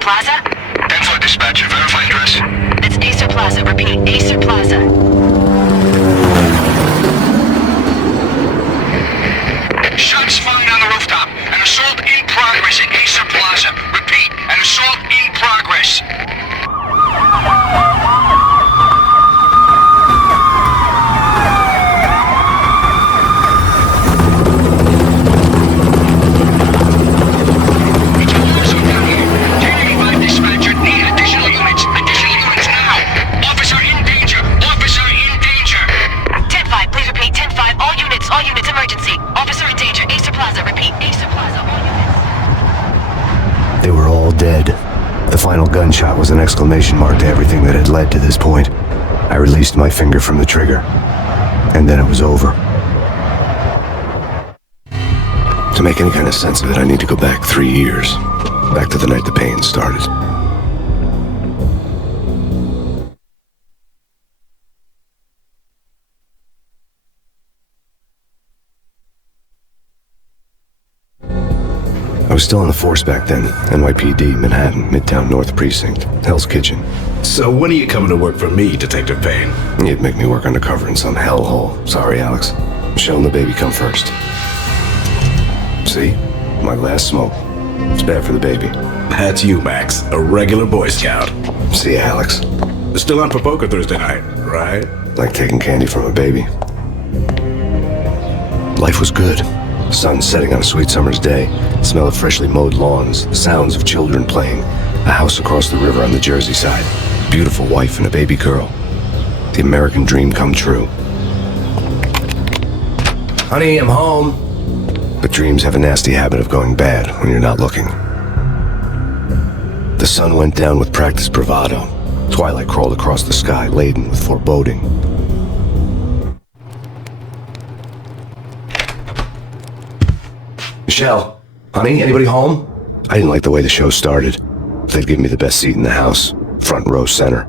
Plaza? 10-4 dispatcher, verify address. It's Acer Plaza, repeat, Acer Plaza. Shots fired on the rooftop. An assault in progress at Acer Plaza. Repeat, an assault in progress. They were all dead. The final gunshot was an exclamation mark to everything that had led to this point. I released my finger from the trigger, and then it was over. To make any kind of sense of it, I need to go back 3 years. Back to the night the Payne started. I was still on the force back then. NYPD, Manhattan, Midtown North Precinct, Hell's Kitchen. So when are you coming to work for me, Detective Payne? You'd make me work undercover in some hellhole. Sorry, Alex. Michelle and the baby come first. See? My last smoke. It's bad for the baby. That's you, Max. A regular Boy Scout. See ya, Alex. Still on for poker Thursday night, right? Like taking candy from a baby. Life was good. Sun setting on a sweet summer's day, the smell of freshly mowed lawns, the sounds of children playing, a house across the river on the Jersey side, beautiful wife and a baby girl. The American dream come true. Honey, I'm home. But dreams have a nasty habit of going bad when you're not looking. The sun went down with practiced bravado. Twilight crawled across the sky, laden with foreboding. Michelle, honey, anybody home? I didn't like the way the show started. They'd give me the best seat in the house, front row center.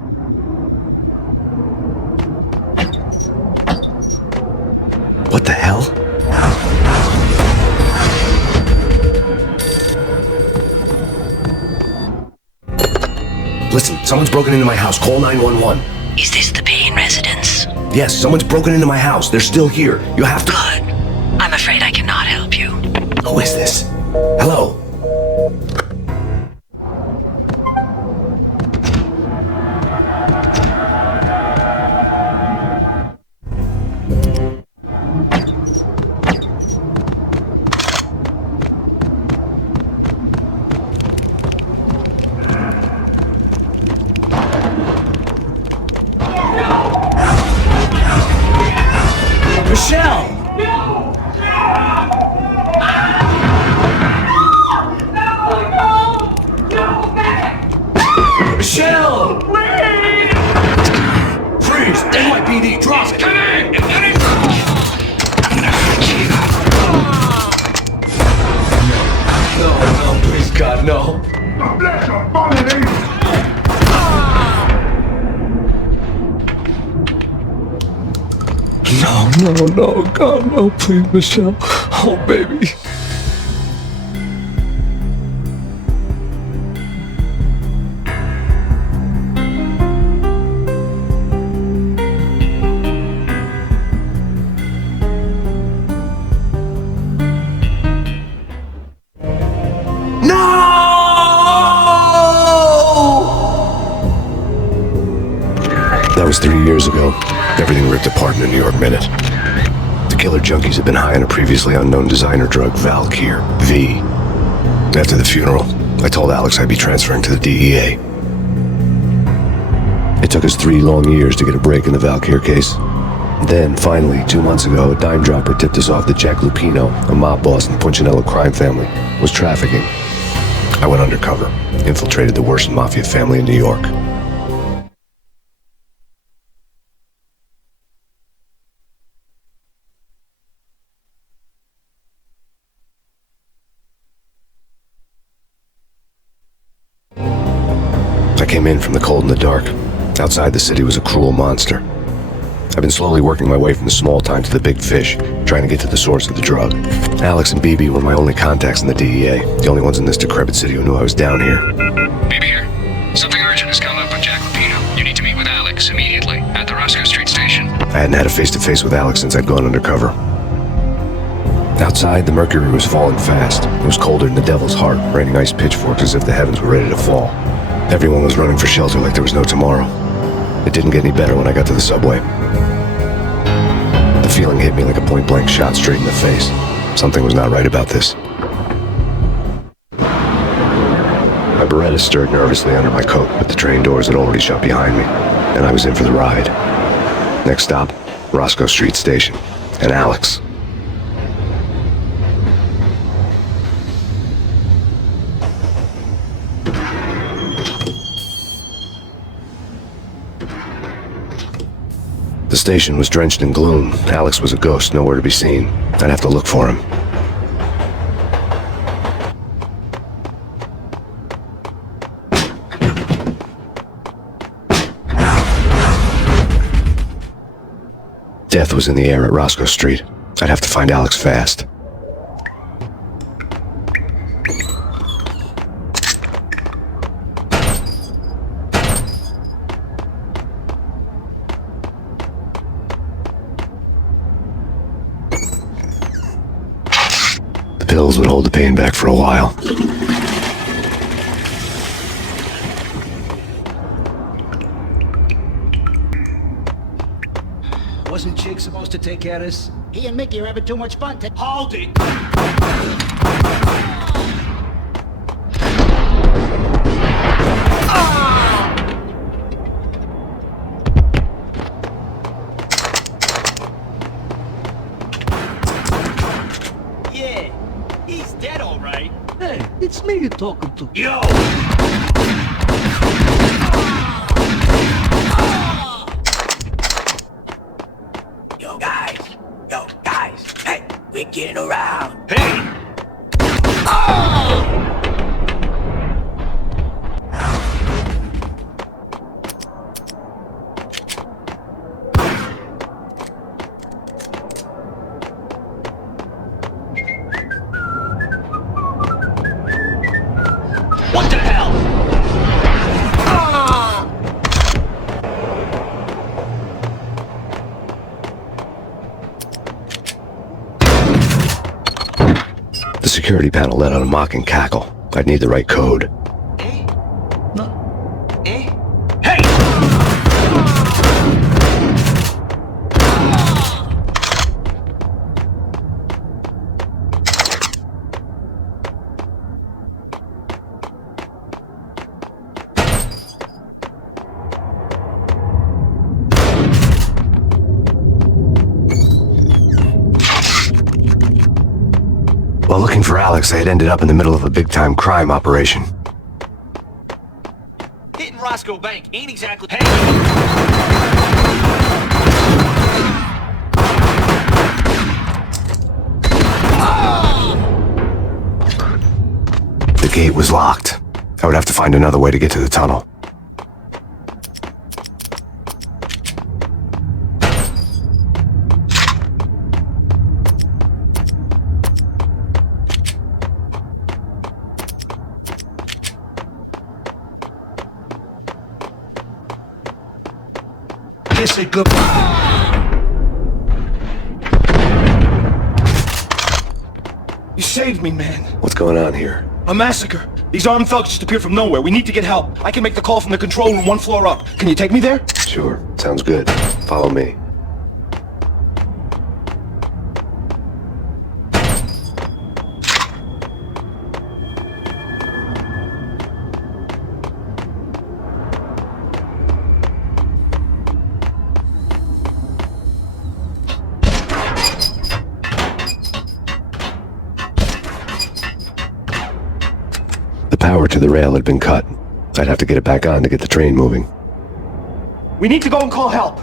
What the hell? Listen, someone's broken into my house. Call 911. Is this the Payne residence? Yes, someone's broken into my house. They're still here. You have to... Good. I'm afraid I cannot help you. Who is this? Hello? Michelle! Michelle! Freeze! NYPD, drop it! Come in! No, please God, no. No, God, no, please, Michelle. Oh, baby. That was 3 years ago. Everything ripped apart in a New York minute. The killer junkies had been high on a previously unknown designer drug, Valkyr, V. After the funeral, I told Alex I'd be transferring to the DEA. It took us 3 long years to get a break in the Valkyr case. Then, finally, 2 months ago, a dime dropper tipped us off that Jack Lupino, a mob boss in the Punchinello crime family, was trafficking. I went undercover, infiltrated the worst mafia family in New York. I came in from the cold and the dark. Outside the city was a cruel monster. I've been slowly working my way from the small time to the big fish, trying to get to the source of the drug. Alex and BB were my only contacts in the DEA, the only ones in this decrepit city who knew I was down here. BB Maybe here. Something urgent has come up with Jack Lupino. You need to meet with Alex immediately at the Roscoe Street station. I hadn't had a face-to-face with Alex since I'd gone undercover. Outside, the mercury was falling fast. It was colder than the devil's heart, raining ice pitchforks as if the heavens were ready to fall. Everyone was running for shelter like there was no tomorrow. It didn't get any better when I got to the subway. The feeling hit me like a point-blank shot straight in the face. Something was not right about this. My Beretta stirred nervously under my coat, but the train doors had already shut behind me, and I was in for the ride. Next stop, Roscoe Street Station, and Alex. The station was drenched in gloom. Alex was a ghost, nowhere to be seen. I'd have to look for him. Death was in the air at Roscoe Street. I'd have to find Alex fast. The pills would hold the pain back for a while. Wasn't Chick supposed to take care of this? He and Mickey are having too much fun. Hold it! Yeah, he's dead, all right. Hey, it's me you're talking to. Yo! Yo, guys, hey, we're getting around. Hey! What the hell? The security panel let out a mocking cackle. I'd need the right code. Eh? No. Eh? Hey! While looking for Alex, I had ended up in the middle of a big-time crime operation. Hitting Roscoe Bank ain't exactly... Hey! The gate was locked. I would have to find another way to get to the tunnel. Kiss it good. You saved me, man. What's going on here? A massacre. These armed thugs just appeared from nowhere. We need to get help. I can make the call from the control room 1 floor up. Can you take me there? Sure, sounds good. Follow me. The power to the rail had been cut. I'd have to get it back on to get the train moving. We need to go and call help.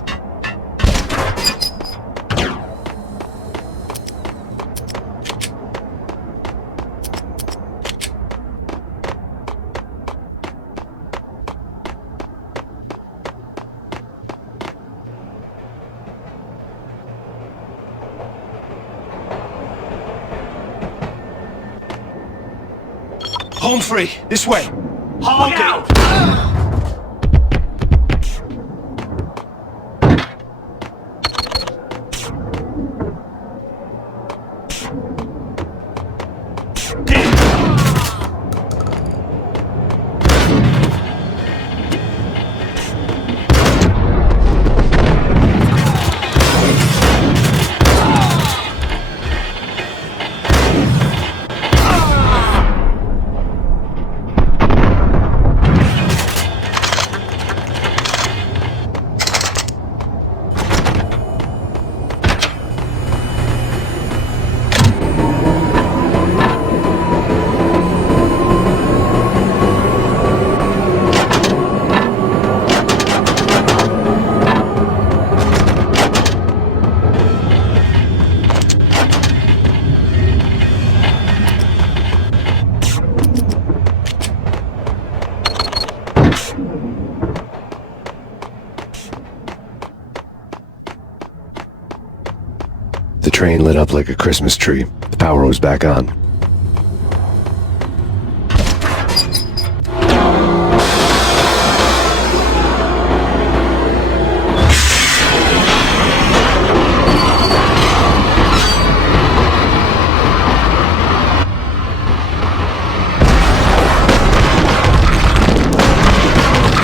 Home free. This way. Look out! The train lit up like a Christmas tree. The power was back on.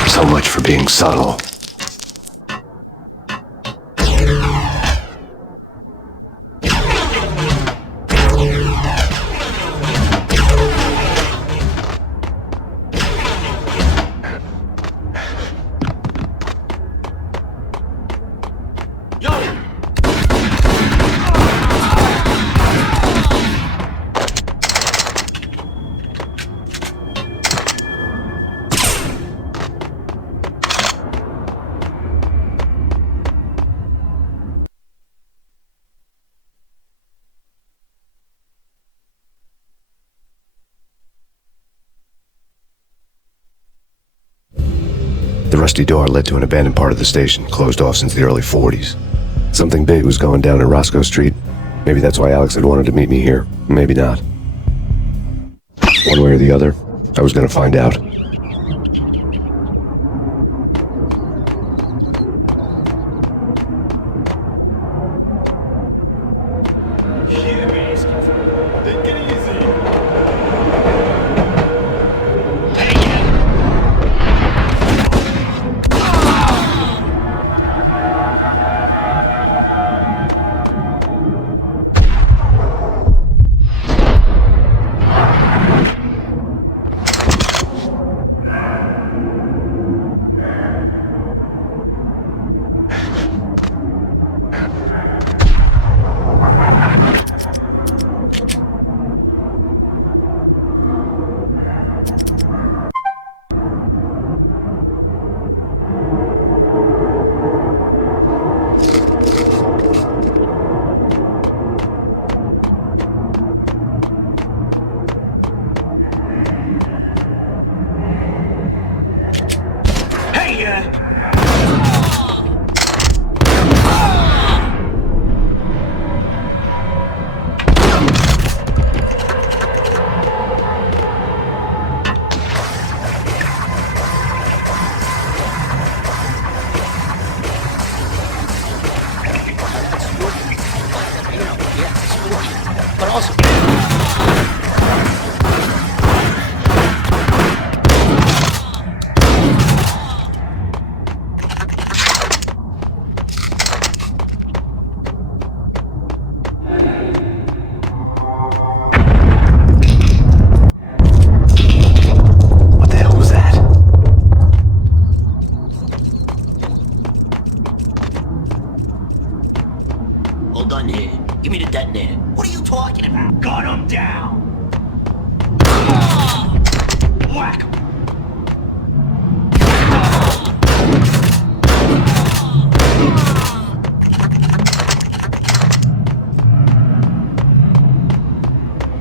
So much for being subtle. The rusty door led to an abandoned part of the station, closed off since the early 40s. Something big was going down in Roscoe Street. Maybe that's why Alex had wanted to meet me here. Maybe not. One way or the other, I was gonna find out.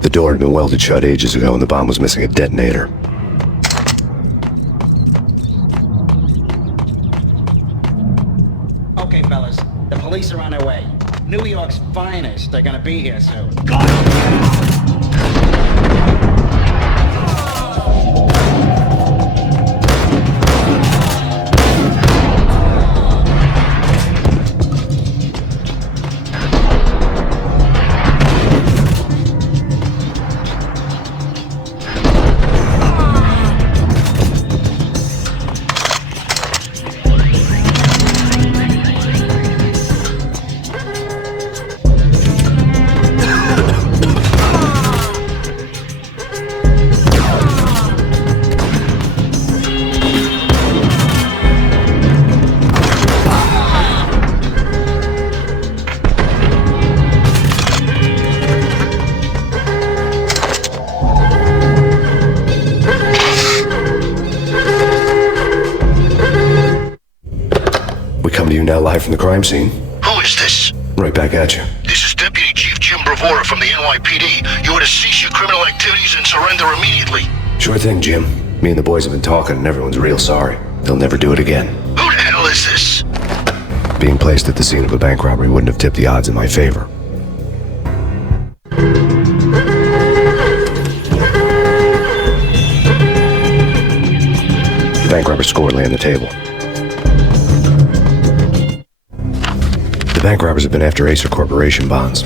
The door had been welded shut ages ago and the bomb was missing a detonator. Okay, fellas, the police are on their way. New York's finest are gonna be here soon. to you now live from the crime scene. Who is this? Right back at you. This is Deputy Chief Jim Bravura from the NYPD. You are to cease your criminal activities and surrender immediately. Sure thing, Jim. Me and the boys have been talking and everyone's real sorry. They'll never do it again. Who the hell is this? Being placed at the scene of a bank robbery wouldn't have tipped the odds in my favor. The bank robber's score lay on the table. The bank robbers have been after Acer Corporation bonds.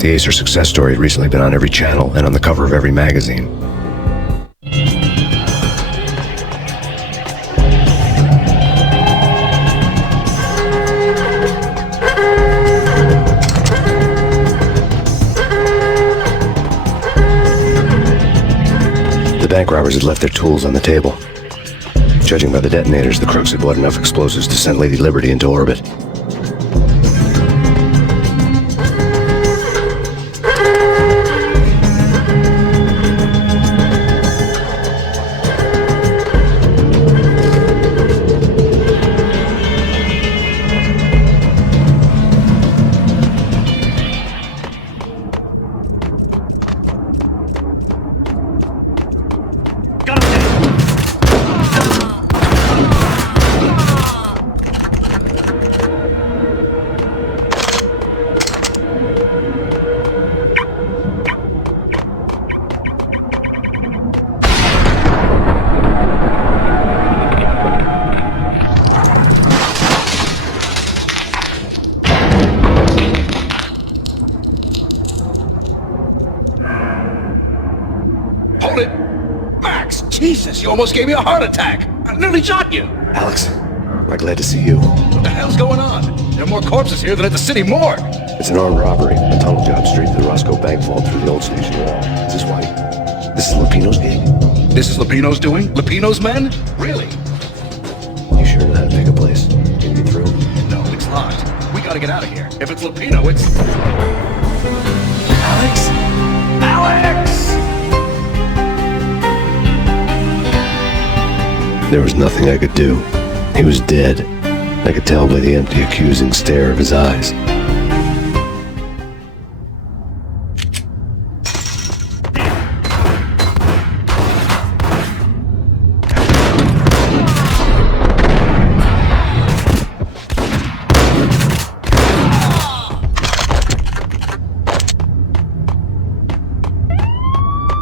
The Acer success story had recently been on every channel and on the cover of every magazine. The bank robbers had left their tools on the table. Judging by the detonators, the crooks had bought enough explosives to send Lady Liberty into orbit. Hold it! Max! Jesus, you almost gave me a heart attack! I nearly shot you! Alex, I'm glad to see you. What the hell's going on? There are more corpses here than at the city morgue! It's an armed robbery. A tunnel job straight to the Roscoe Bank vault through the old station wall. Is this why? This is Lupino's gig? This is Lupino's doing? Lupino's men? Really? You sure know how to take a place? Can you get through? No, it's locked. We gotta get out of here. If it's Lupino, it's... Alex? Alex! There was nothing I could do. He was dead. I could tell by the empty, accusing stare of his eyes.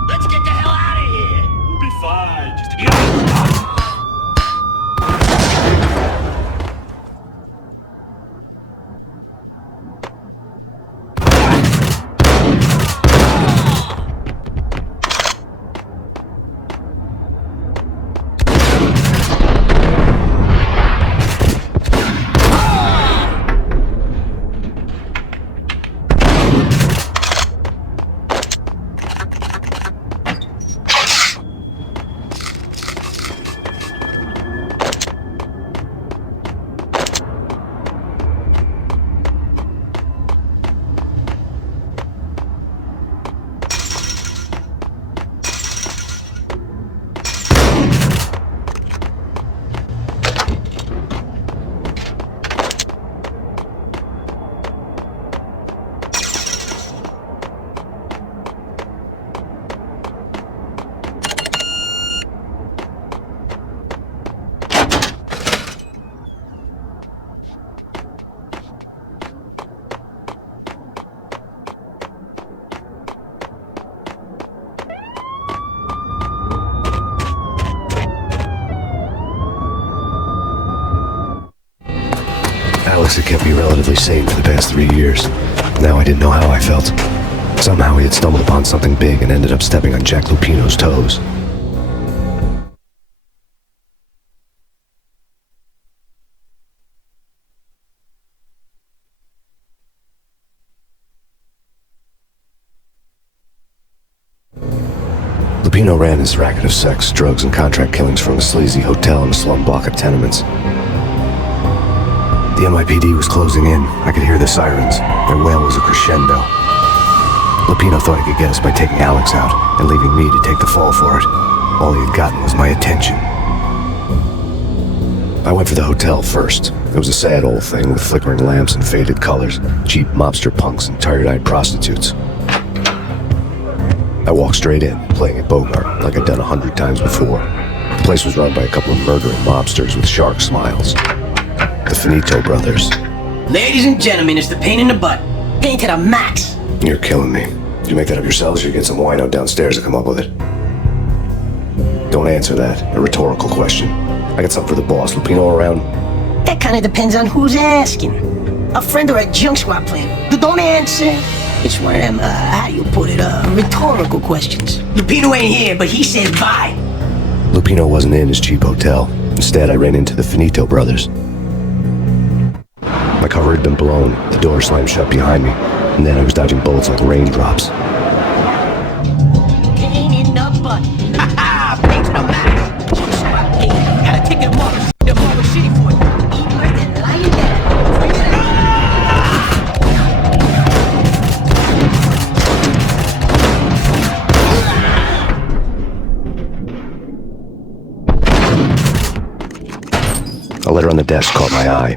Let's get the hell out of here. We'll be fine. Just Alex had kept me relatively sane for the past 3 years. Now I didn't know how I felt. Somehow he had stumbled upon something big and ended up stepping on Jack Lupino's toes. Lupino ran his racket of sex, drugs, and contract killings from a sleazy hotel in a slum block of tenements. The NYPD was closing in. I could hear the sirens. Their wail was a crescendo. Lupino thought he could get us by taking Alex out and leaving me to take the fall for it. All he had gotten was my attention. I went for the hotel first. It was a sad old thing with flickering lamps and faded colors, cheap mobster punks and tired-eyed prostitutes. I walked straight in, playing at Bogart like I'd done 100 times before. The place was run by a couple of murdering mobsters with shark smiles. The Finito brothers. Ladies and gentlemen, it's the pain in the butt. Pain to the max. You're killing me. Did you make that up yourselves or you get some wino downstairs to come up with it? Don't answer that. A rhetorical question. I got something for the boss. Lupino around? That kind of depends on who's asking. A friend or a junk swap plan. Don't answer. It's one of them, how do you put it, rhetorical questions. Lupino ain't here, but he said bye. Lupino wasn't in his cheap hotel. Instead, I ran into the Finito brothers. My cover had been blown. The door slammed shut behind me. And then I was dodging bullets like raindrops. Pain in the butt. Ha ha! Pain to the max. Junk swap game. Gotta take them off. They're more shitty for it. Eat right and lie down. A letter on the desk caught my eye.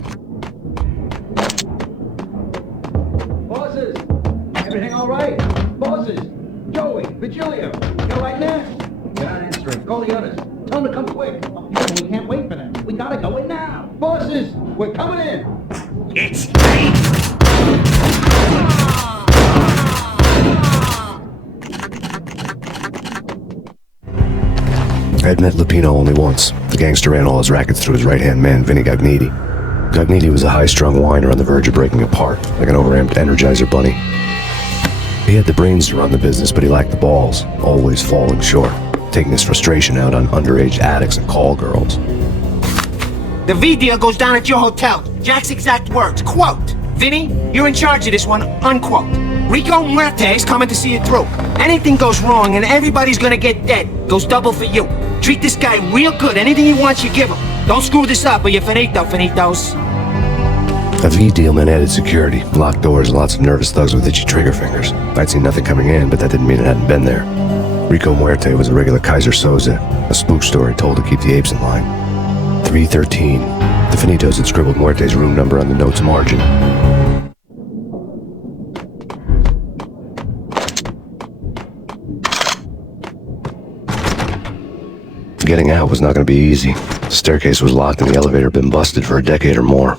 Bosses! Everything all right? Bosses! Joey! Virgilio! You all right now? You're not answering. Call the others. Tell them to come quick. We can't wait for them. We gotta go in now. Bosses! We're coming in! It's me! I had met Lupino only once. The gangster ran all his rackets through his right-hand man, Vinny Gagniti. Gagniti was a high-strung whiner on the verge of breaking apart, like an overamped Energizer bunny. He had the brains to run the business, but he lacked the balls, always falling short, taking his frustration out on underage addicts and call girls. The V deal goes down at your hotel. Jack's exact words, quote, Vinny, you're in charge of this one, unquote. Rico Muerte's coming to see it through. Anything goes wrong and everybody's gonna get dead. Goes double for you. Treat this guy real good. Anything he wants, you give him. Don't screw this up or you're finito, finitos. A V deal meant added security, locked doors, and lots of nervous thugs with itchy trigger fingers. I'd seen nothing coming in, but that didn't mean it hadn't been there. Rico Muerte was a regular Kaiser Soze, a spook story told to keep the apes in line. 313. The Finitos had scribbled Muerte's room number on the note's margin. Getting out was not going to be easy. The staircase was locked and the elevator had been busted for a decade or more.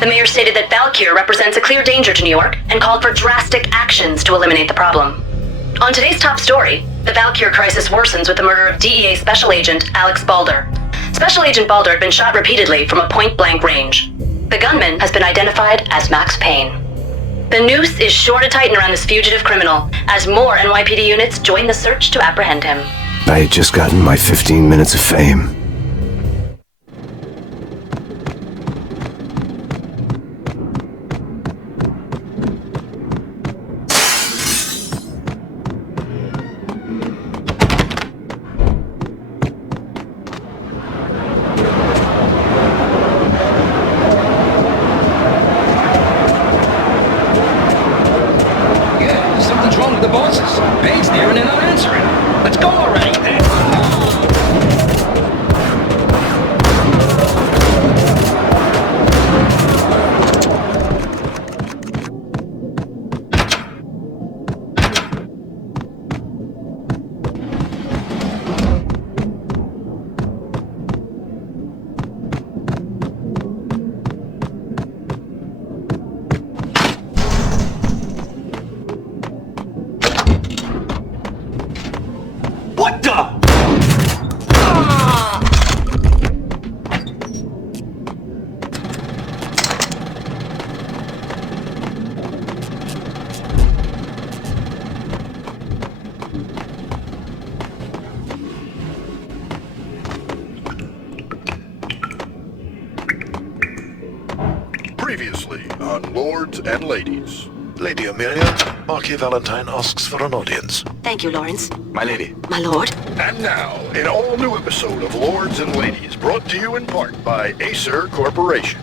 The mayor stated that Valkyr represents a clear danger to New York and called for drastic actions to eliminate the problem. On today's top story, the Valkyr crisis worsens with the murder of DEA Special Agent Alex Balder. Special Agent Balder had been shot repeatedly from a point-blank range. The gunman has been identified as Max Payne. The noose is sure to tighten around this fugitive criminal as more NYPD units join the search to apprehend him. I had just gotten my 15 minutes of fame. Previously on Lords and Ladies. Lady Amelia, Marquis Valentine asks for an audience. Thank you, Lawrence. My lady. My lord. And now, an all-new episode of Lords and Ladies, brought to you in part by Acer Corporation.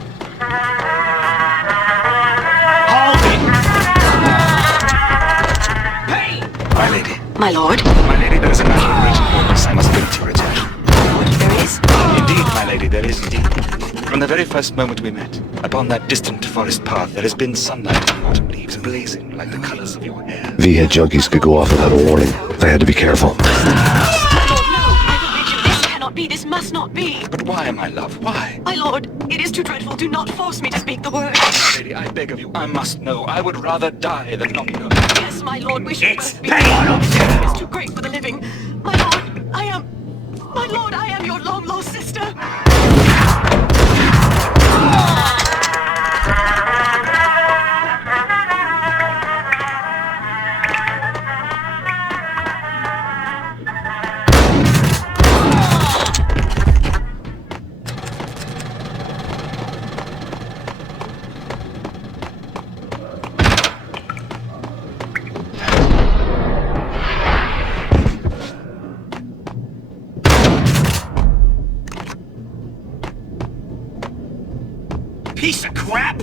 Hold it! Hey! My lady. My lord. My lady, there is a matter of urgent importance I must bring to your attention. There is? Indeed, my lady, there is indeed. From the very first moment we met, upon that distant forest path, there has been sunlight and autumn leaves blazing like the colors of your hair. V-head junkies could go off without a warning. I had to be careful. This must not be. But why, my love? Why? My lord, it is too dreadful. Do not force me to speak the word. Lady, I beg of you, I must know. I would rather die than not know. Yes, my lord, we should It's both be. Payne! It is too great for the living. My lord, I am your long-lost sister. Piece of crap!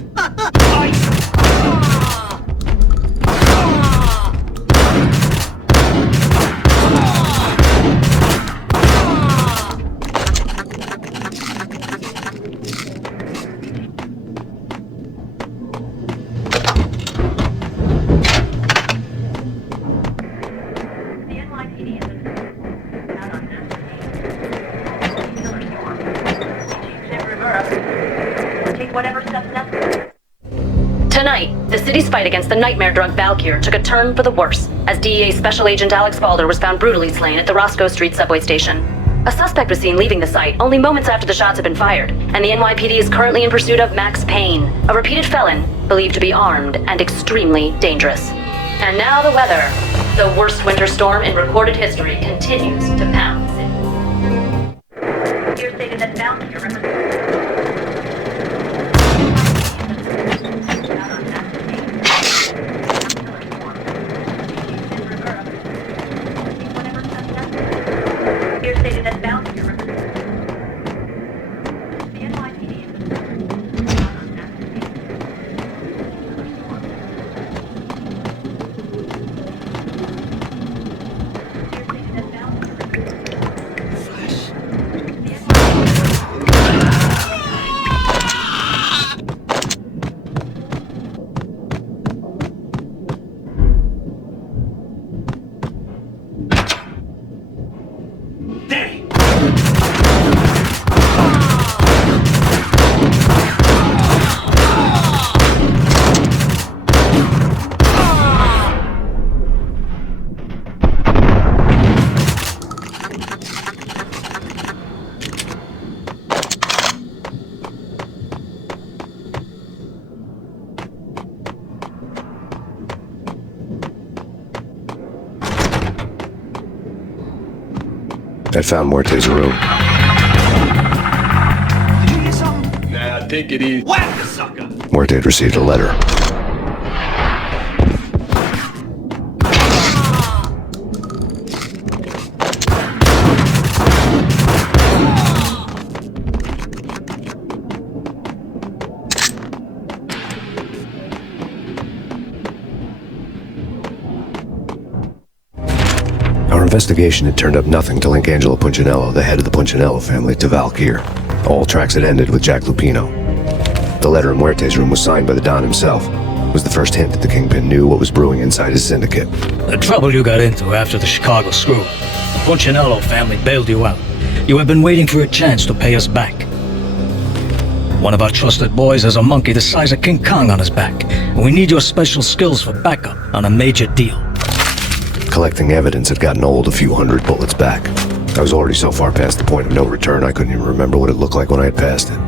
Tonight, the city's fight against the nightmare drug Valkyr took a turn for the worse, as DEA Special Agent Alex Balder was found brutally slain at the Roscoe Street subway station. A suspect was seen leaving the site only moments after the shots had been fired, and the NYPD is currently in pursuit of Max Payne, a repeated felon believed to be armed and extremely dangerous. And now the weather. The worst winter storm in recorded history continues to pound the city. Here stated that Valkyr represents... I found Muerte's room. Did you hear something? Nah, take it easy. Whack the sucker! Muerte had received a letter. Our investigation had turned up nothing to link Angelo Punchinello, the head of the Punchinello family, to Valkyr. All tracks had ended with Jack Lupino. The letter in Muerte's room was signed by the Don himself. It was the first hint that the Kingpin knew what was brewing inside his syndicate. The trouble you got into after the Chicago screw. The Punchinello family bailed you out. You have been waiting for a chance to pay us back. One of our trusted boys has a monkey the size of King Kong on his back, and we need your special skills for backup on a major deal. Collecting evidence had gotten old a few hundred bullets back. I was already so far past the point of no return I couldn't even remember what it looked like when I had passed it.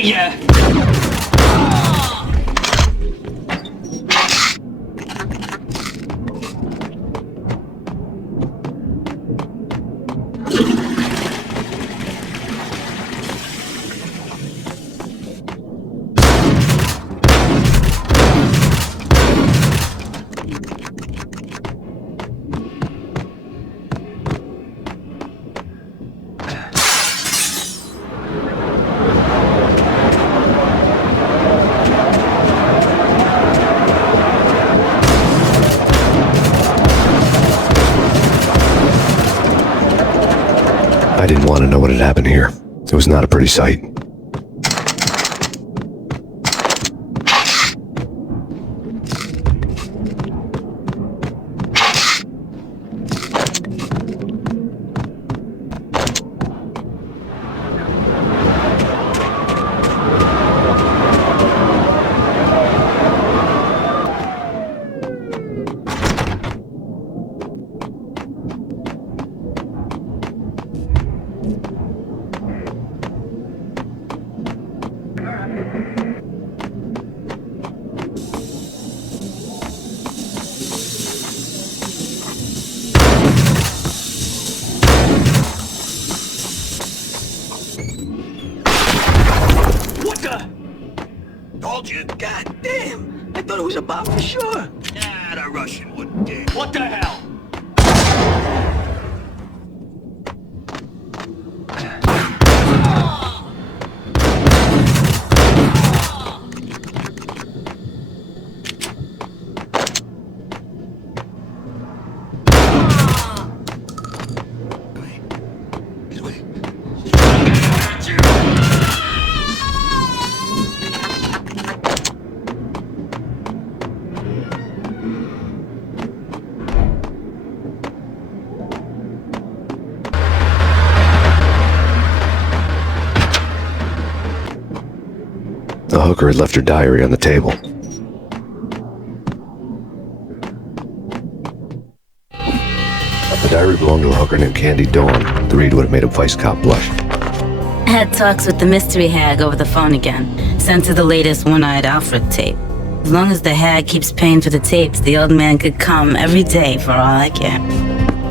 get ya! I didn't want to know what had happened here. It was not a pretty sight. Told you. God damn! I thought it was a bomb for sure. Nah, the Russian wouldn't dare. What the hell? The hooker had left her diary on the table. The diary belonged to a hooker named Candy Dawn. The read would have made a vice cop blush. Had talks with the mystery hag over the phone again. Sent her the latest one-eyed Alfred tape. As long as the hag keeps paying for the tapes, the old man could come every day for all I care.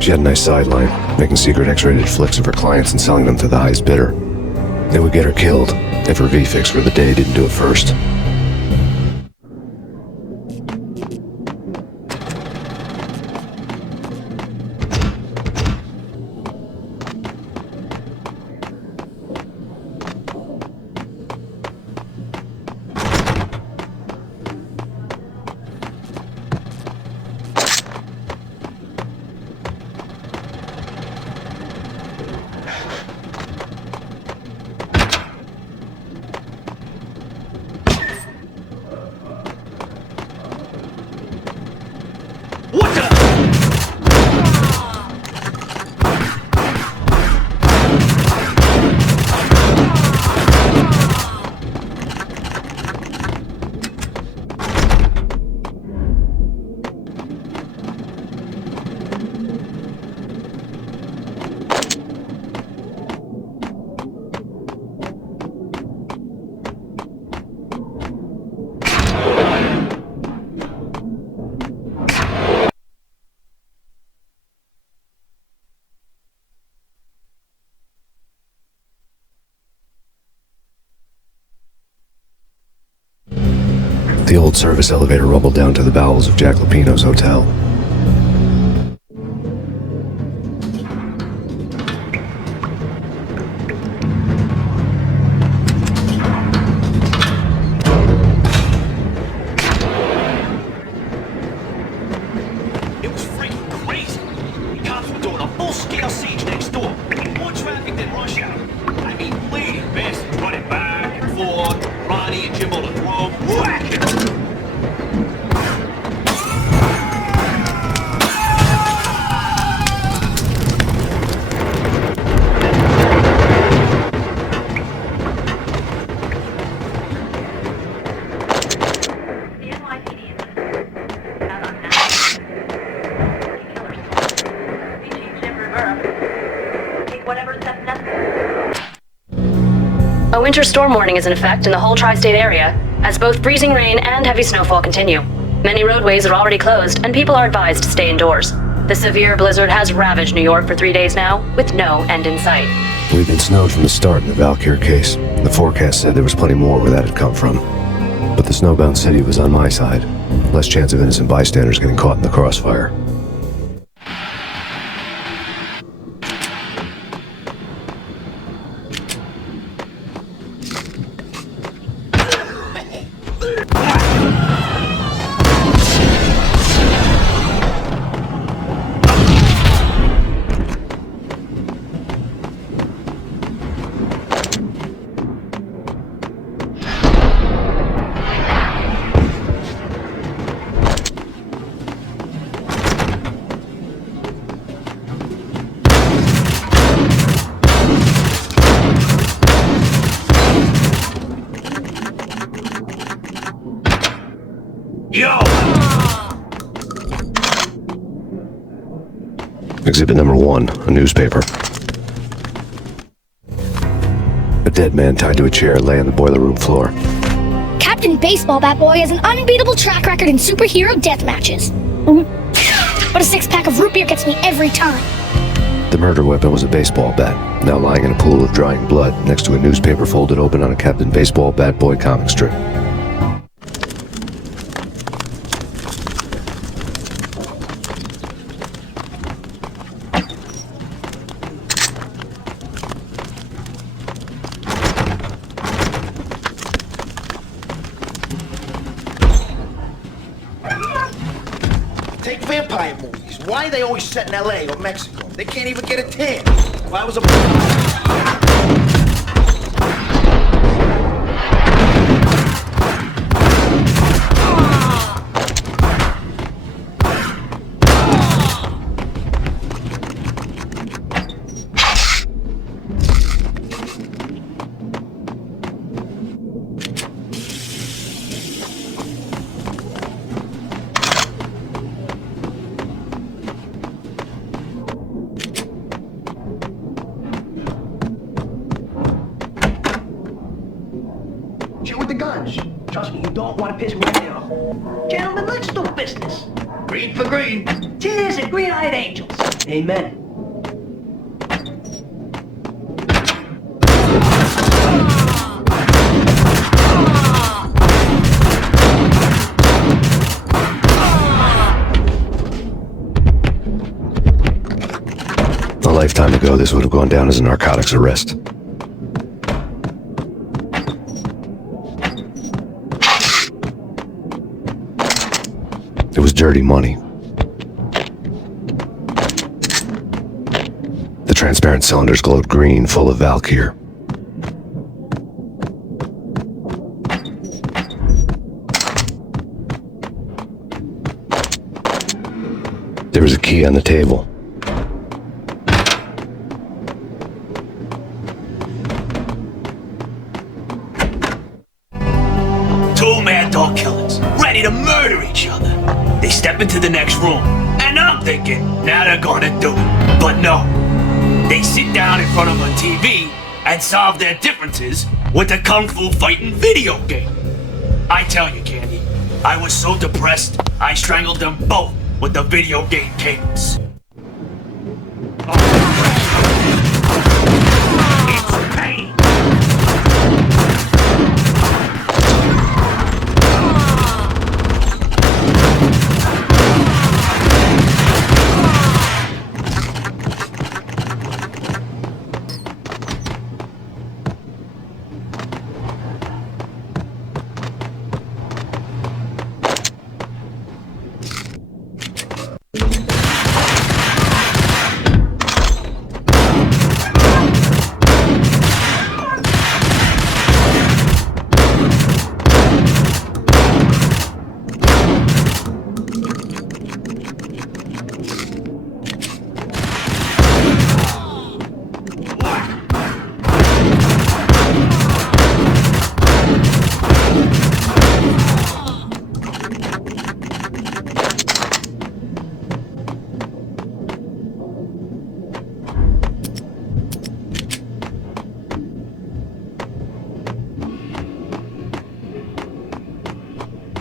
She had a nice sideline, making secret X-rated flicks of her clients and selling them to the highest bidder. They would get her killed if her V-fix for the day didn't do it first. The old service elevator rumbled down to the bowels of Jack Lupino's hotel. It was freaking crazy. The cops were doing a full-scale siege next door. More traffic than rush hour. I mean, bleeding bastards running back and forth. Ronnie and Jim on the throne. Whack! A winter storm warning is in effect in the whole tri-state area, as both freezing rain and heavy snowfall continue. Many roadways are already closed, and people are advised to stay indoors. The severe blizzard has ravaged New York for 3 days now, with no end in sight. We've been snowed from the start in the Valkyr case. The forecast said there was plenty more where that had come from. But the snowbound city was on my side. Less chance of innocent bystanders getting caught in the crossfire. Exhibit number 1, a newspaper. A dead man tied to a chair lay on the boiler room floor. Captain Baseball Bat Boy has an unbeatable track record in superhero death matches. But a 6-pack of root beer gets me every time. The murder weapon was a baseball bat, now lying in a pool of drying blood next to a newspaper folded open on a Captain Baseball Bat Boy comic strip. Take vampire movies. Why are they always set in LA or Mexico? They can't even get a tan. Why was a... Trust me, you don't want to piss me off. Gentlemen, let's do business. Green for green. Cheers and green-eyed angels. Amen. A lifetime ago, this would have gone down as a narcotics arrest. It was dirty money. The transparent cylinders glowed green, full of Valkyr. There was a key on the table. Two mad dog killers, ready to murder each other. They step into the next room, and I'm thinking, now they're gonna do it. But no, they sit down in front of a TV and solve their differences with a kung fu fighting video game. I tell you, Candy, I was so depressed, I strangled them both with the video game cables. It's Payne!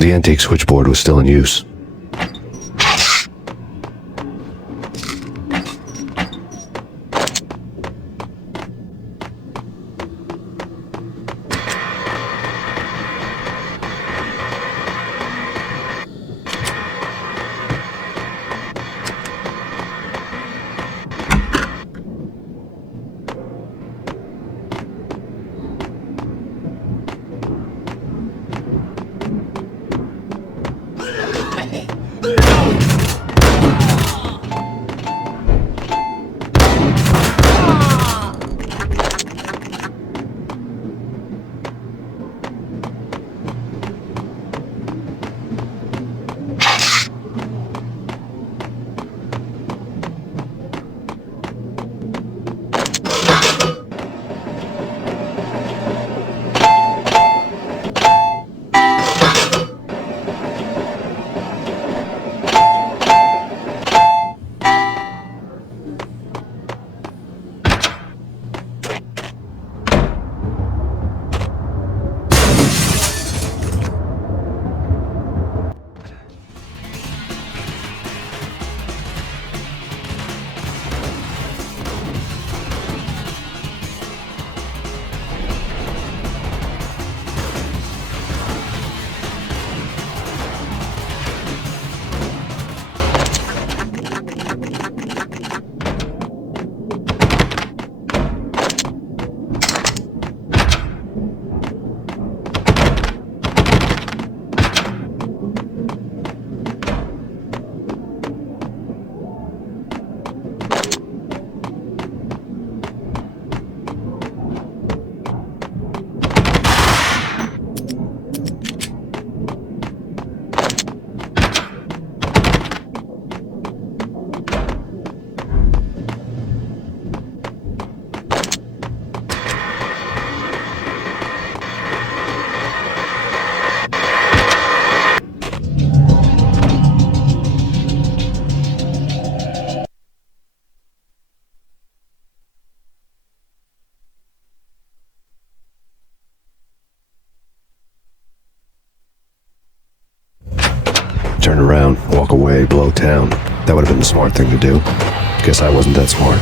The antique switchboard was still in use. Turn around, walk away, blow town. That would have been the smart thing to do. Guess I wasn't that smart.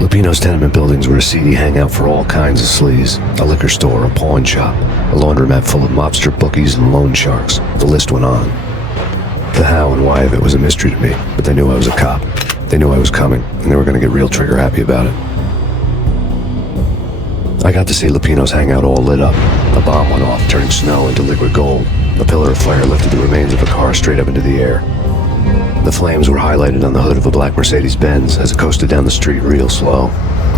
Lupino's tenement buildings were a seedy hangout for all kinds of sleaze. A liquor store, a pawn shop, a laundromat full of mobster bookies and loan sharks. The list went on. The how and why of it was a mystery to me, but they knew I was a cop. They knew I was coming, and they were going to get real trigger happy about it. I got to see Lupino's hangout all lit up. A bomb went off, turning snow into liquid gold. A pillar of fire lifted the remains of a car straight up into the air. The flames were highlighted on the hood of a black Mercedes-Benz as it coasted down the street real slow,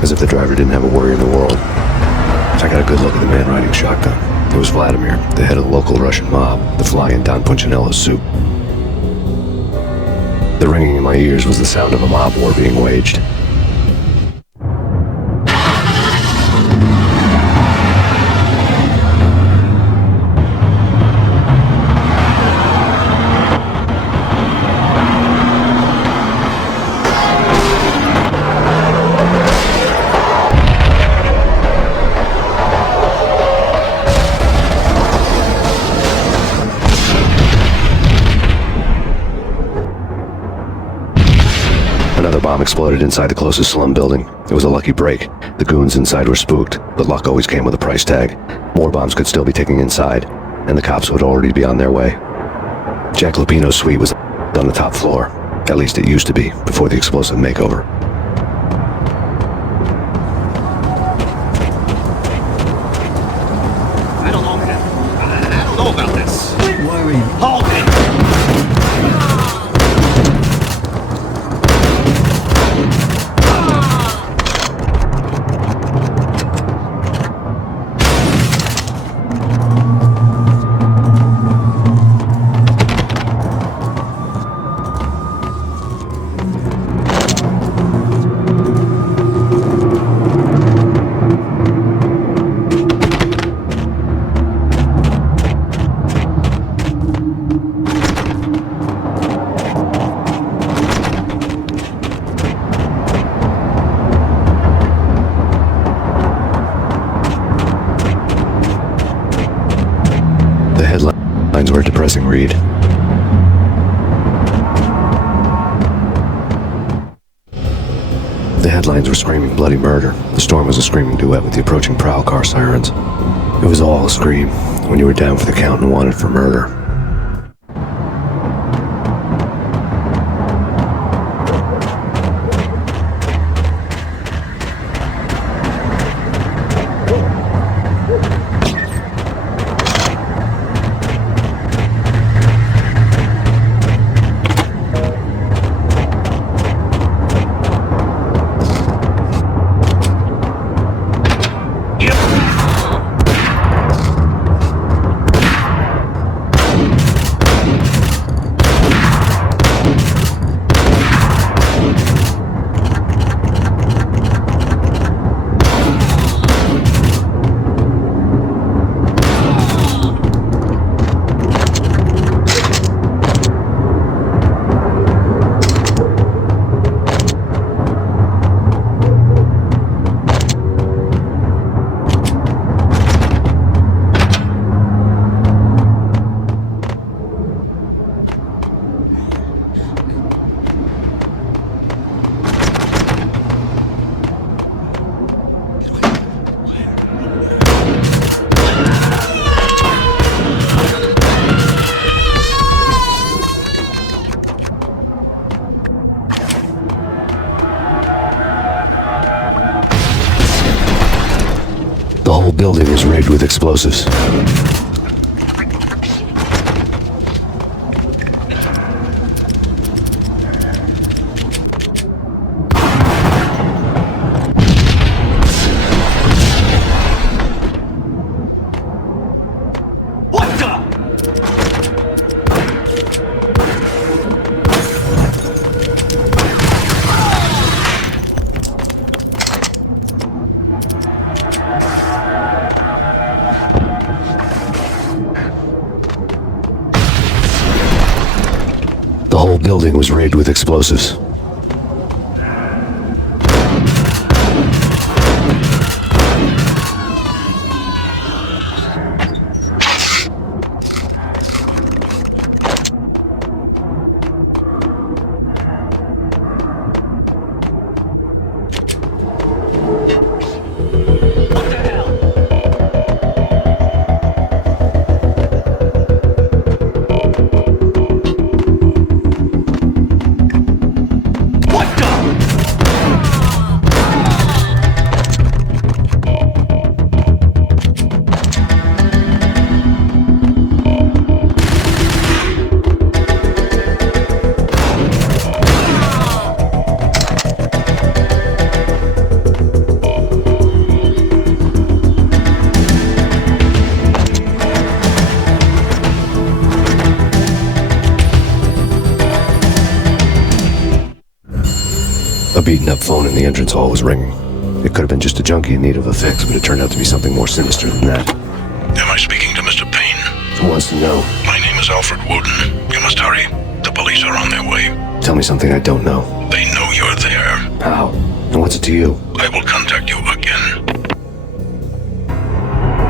as if the driver didn't have a worry in the world. I got a good look at the man riding shotgun. It was Vladimir, the head of the local Russian mob, the fly in Don Punchinello's soup. The ringing in my ears was the sound of a mob war being waged. Bomb exploded inside the closest slum building. It was a lucky break. The goons inside were spooked, but luck always came with a price tag. More bombs could still be ticking inside, and the cops would already be on their way. Jack Lupino's suite was on the top floor. At least it used to be, before the explosive makeover. I don't know, man. I don't know about this. Quit worrying. Hold it! headlines were a depressing read. The headlines were screaming bloody murder. The storm was a screaming duet with the approaching prowl car sirens. It was all a scream when you were down for the count and wanted for murder. The whole building was rigged with explosives. The whole building was rigged with explosives. A beaten-up phone in the entrance hall was ringing. It could have been just a junkie in need of a fix, but it turned out to be something more sinister than that. Am I speaking to Mr. Payne? Who wants to know? My name is Alfred Woden. You must hurry. The police are on their way. Tell me something I don't know. They know you're there. How? And what's it to you? I will contact you again.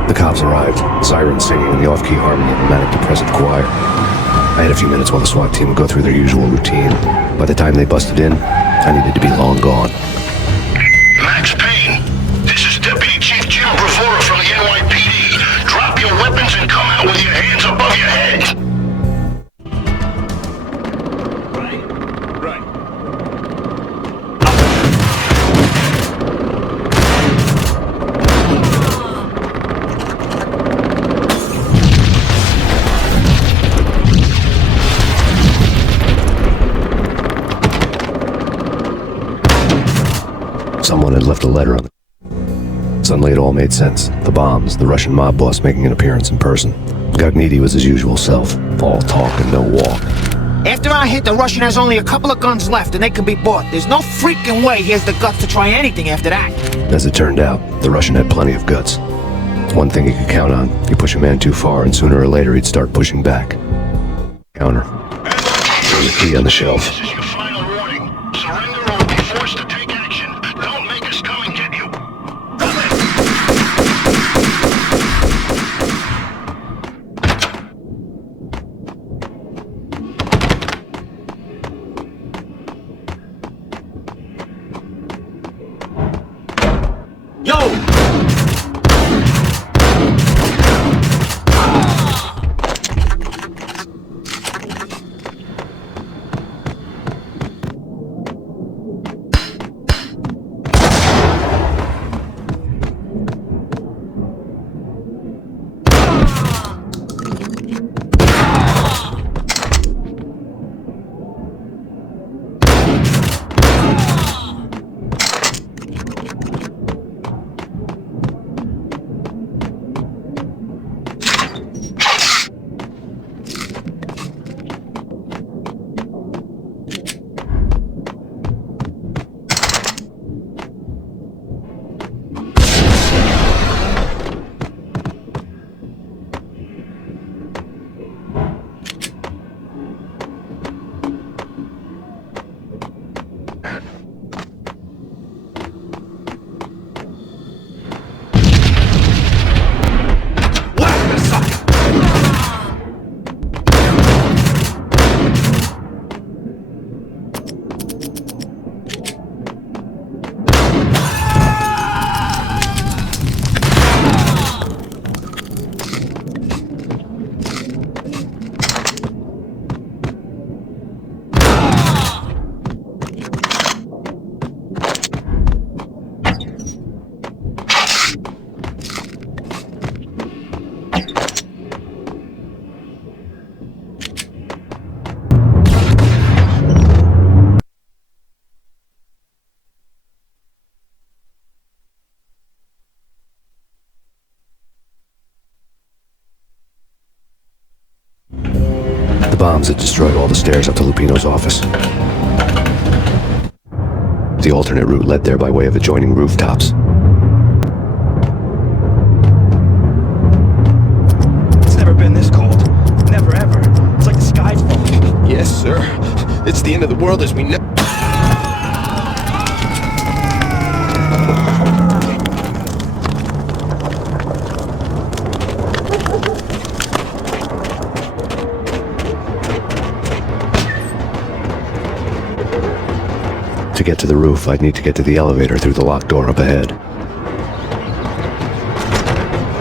The cops arrived, sirens singing in the off-key harmony of a manic-depressive choir. I had a few minutes while the SWAT team would go through their usual routine. By the time they busted in, I needed to be long gone. Max Payne, this is Deputy Chief Jim Bravura from the NYPD. Drop your weapons and come out with your hands above your head. Someone had left a letter on the... Suddenly it all made sense. The bombs, the Russian mob boss making an appearance in person. Gagniti was his usual self. All talk and no walk. After I hit, the Russian has only a couple of guns left and they can be bought. There's no freaking way he has the guts to try anything after that. As it turned out, the Russian had plenty of guts. One thing he could count on, you push a man too far and sooner or later he'd start pushing back. Counter. There was a key on the shelf. This is your final warning. Surrender or be forced to take action. Don't make us come and get you. bombs that destroyed all the stairs up to Lupino's office. The alternate route led there by way of adjoining rooftops. It's never been this cold. Never ever. It's like the sky's falling. Yes, sir. It's the end of the world as we know. To get to the roof, I'd need to get to the elevator through the locked door up ahead.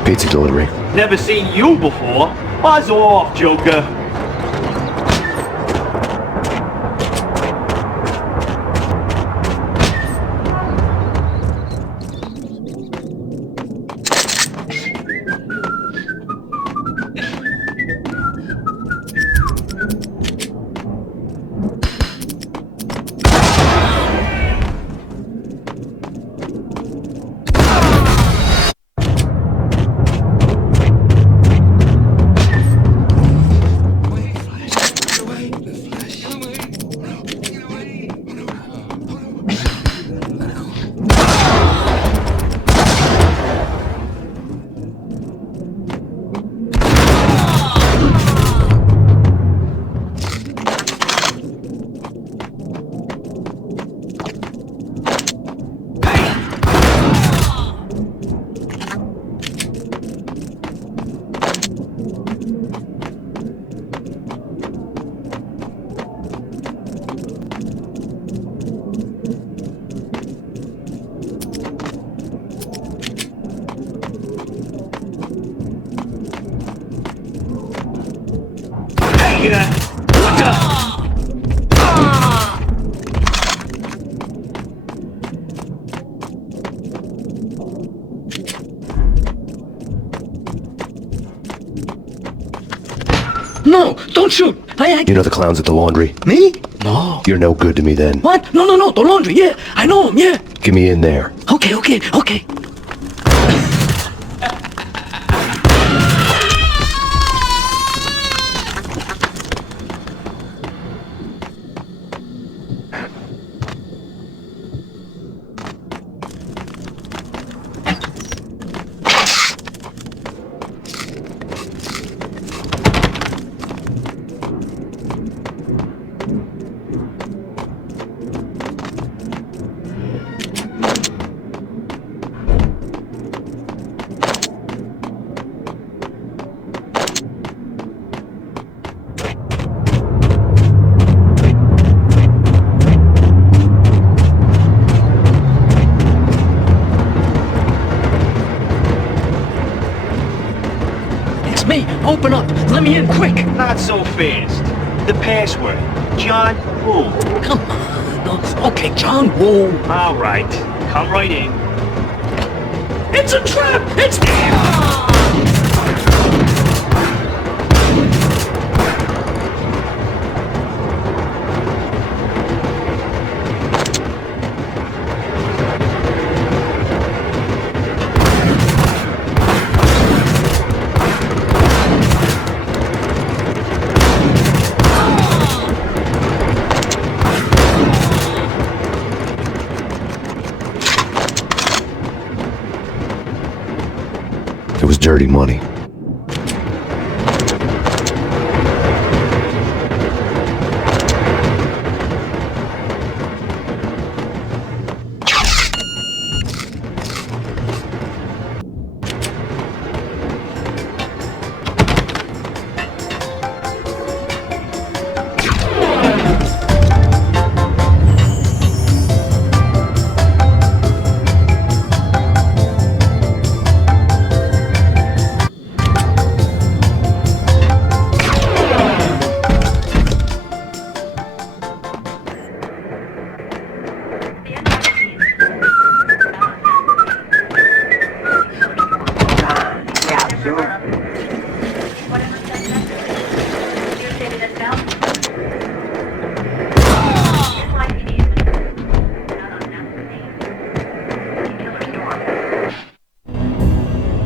Pizza delivery. Never seen you before. Buzz off, Joker. No, don't shoot. You know the clowns at the laundry? Me? No. You're no good to me then. What? No, the laundry, yeah. I know him, yeah. Get me in there. Okay. Open up! Let me in, quick! Not so fast. The password. John Woo. Come on. No. Okay, John Woo. All right. Come right in. It's a trap! It's... It was dirty money.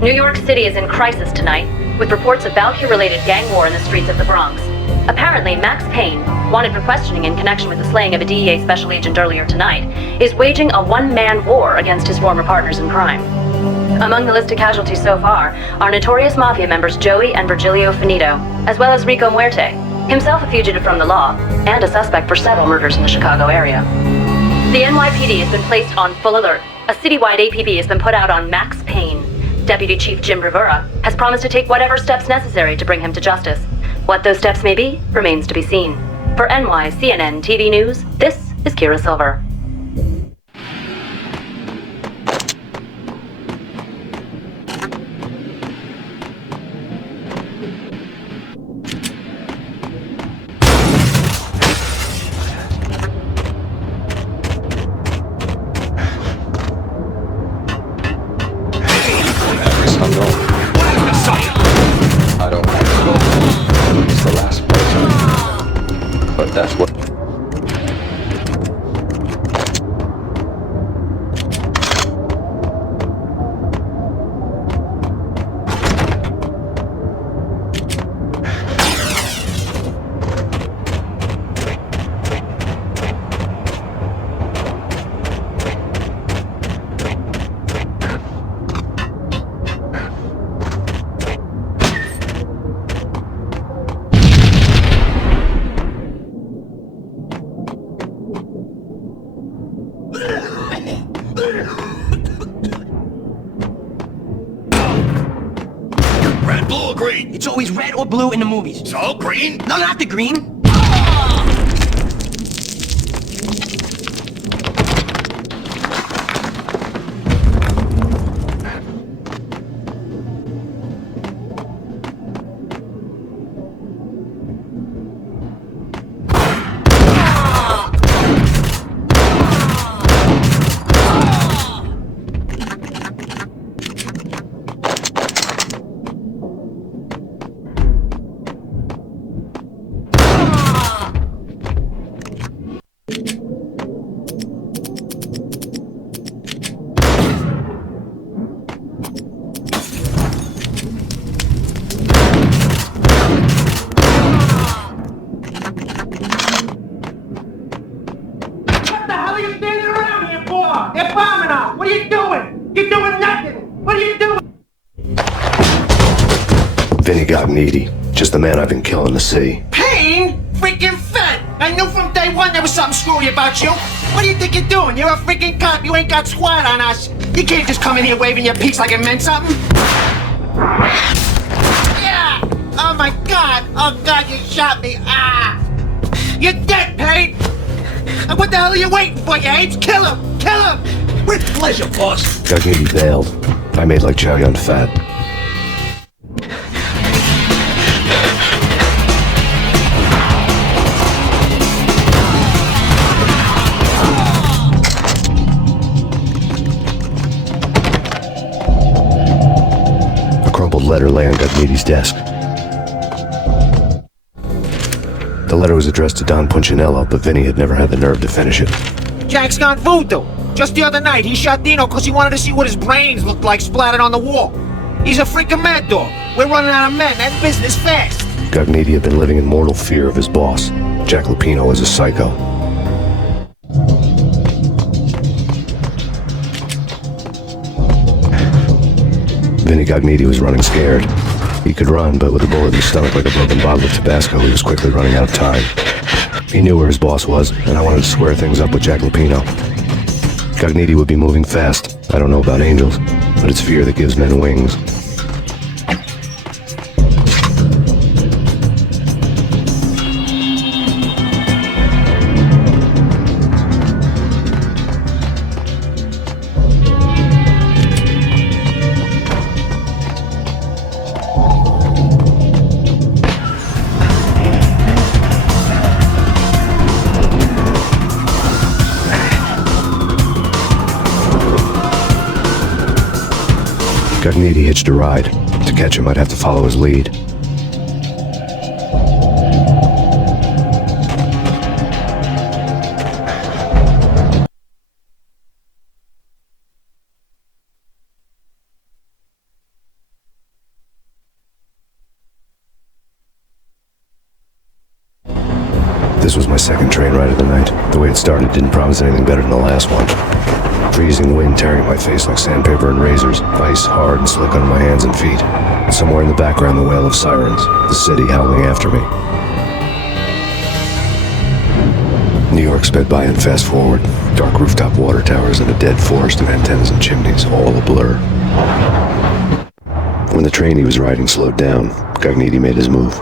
New York City is in crisis tonight, with reports of Valkyrie-related gang war in the streets of the Bronx. Apparently, Max Payne, wanted for questioning in connection with the slaying of a DEA special agent earlier tonight, is waging a one-man war against his former partners in crime. Among the listed casualties so far are notorious mafia members Joey and Virgilio Finito, as well as Rico Muerte, himself a fugitive from the law, and a suspect for several murders in the Chicago area. The NYPD has been placed on full alert. A citywide APB has been put out on Max Payne. Deputy Chief Jim Rivera has promised to take whatever steps necessary to bring him to justice. What those steps may be remains to be seen. For NYCNN TV News, this is Kira Silver. I don't want to go. It's the last place. But that's what... Red, blue, or green? It's always red or blue in the movies. So, green? No, not the green. Vinny got needy. Just the man I've been killing to see. Payne? Freaking fat! I knew from day one there was something screwy about you. What do you think you're doing? You're a freaking cop. You ain't got squat on us. You can't just come in here waving your piece like it meant something. Yeah! Oh my God! Oh God, you shot me! Ah! You're dead, Payne! And what the hell are you waiting for, you apes? Kill him! Kill him! With pleasure, boss. Got needy bailed. I made like Chow Yun Fat. Letter lay on Gugneedy's desk. The letter was addressed to Don Punchinello, but Vinny had never had the nerve to finish it. Jack's gone voodoo. Just the other night, he shot Dino because he wanted to see what his brains looked like splattered on the wall. He's a freaking mad dog. We're running out of men. That business fast. Gugneedy had been living in mortal fear of his boss. Jack Lupino was a psycho. Vinny Gugneedy was running scared. He could run, but with a bullet in his stomach like a broken bottle of Tabasco, he was quickly running out of time. He knew where his boss was, and I wanted to square things up with Jack Lupino. Gugneedy would be moving fast. I don't know about angels, but it's fear that gives men wings. Gugneedy hitched a ride. To catch him, I'd have to follow his lead. This was my second train ride of the night. The way it started didn't promise anything better than the last one. Freezing wind tearing my face like sandpaper and razors, ice hard and slick under my hands and feet. And somewhere in the background, the wail of sirens, the city howling after me. New York sped by in fast forward. Dark rooftop water towers and a dead forest of antennas and chimneys, all a blur. When the train he was riding slowed down, Cogniti made his move.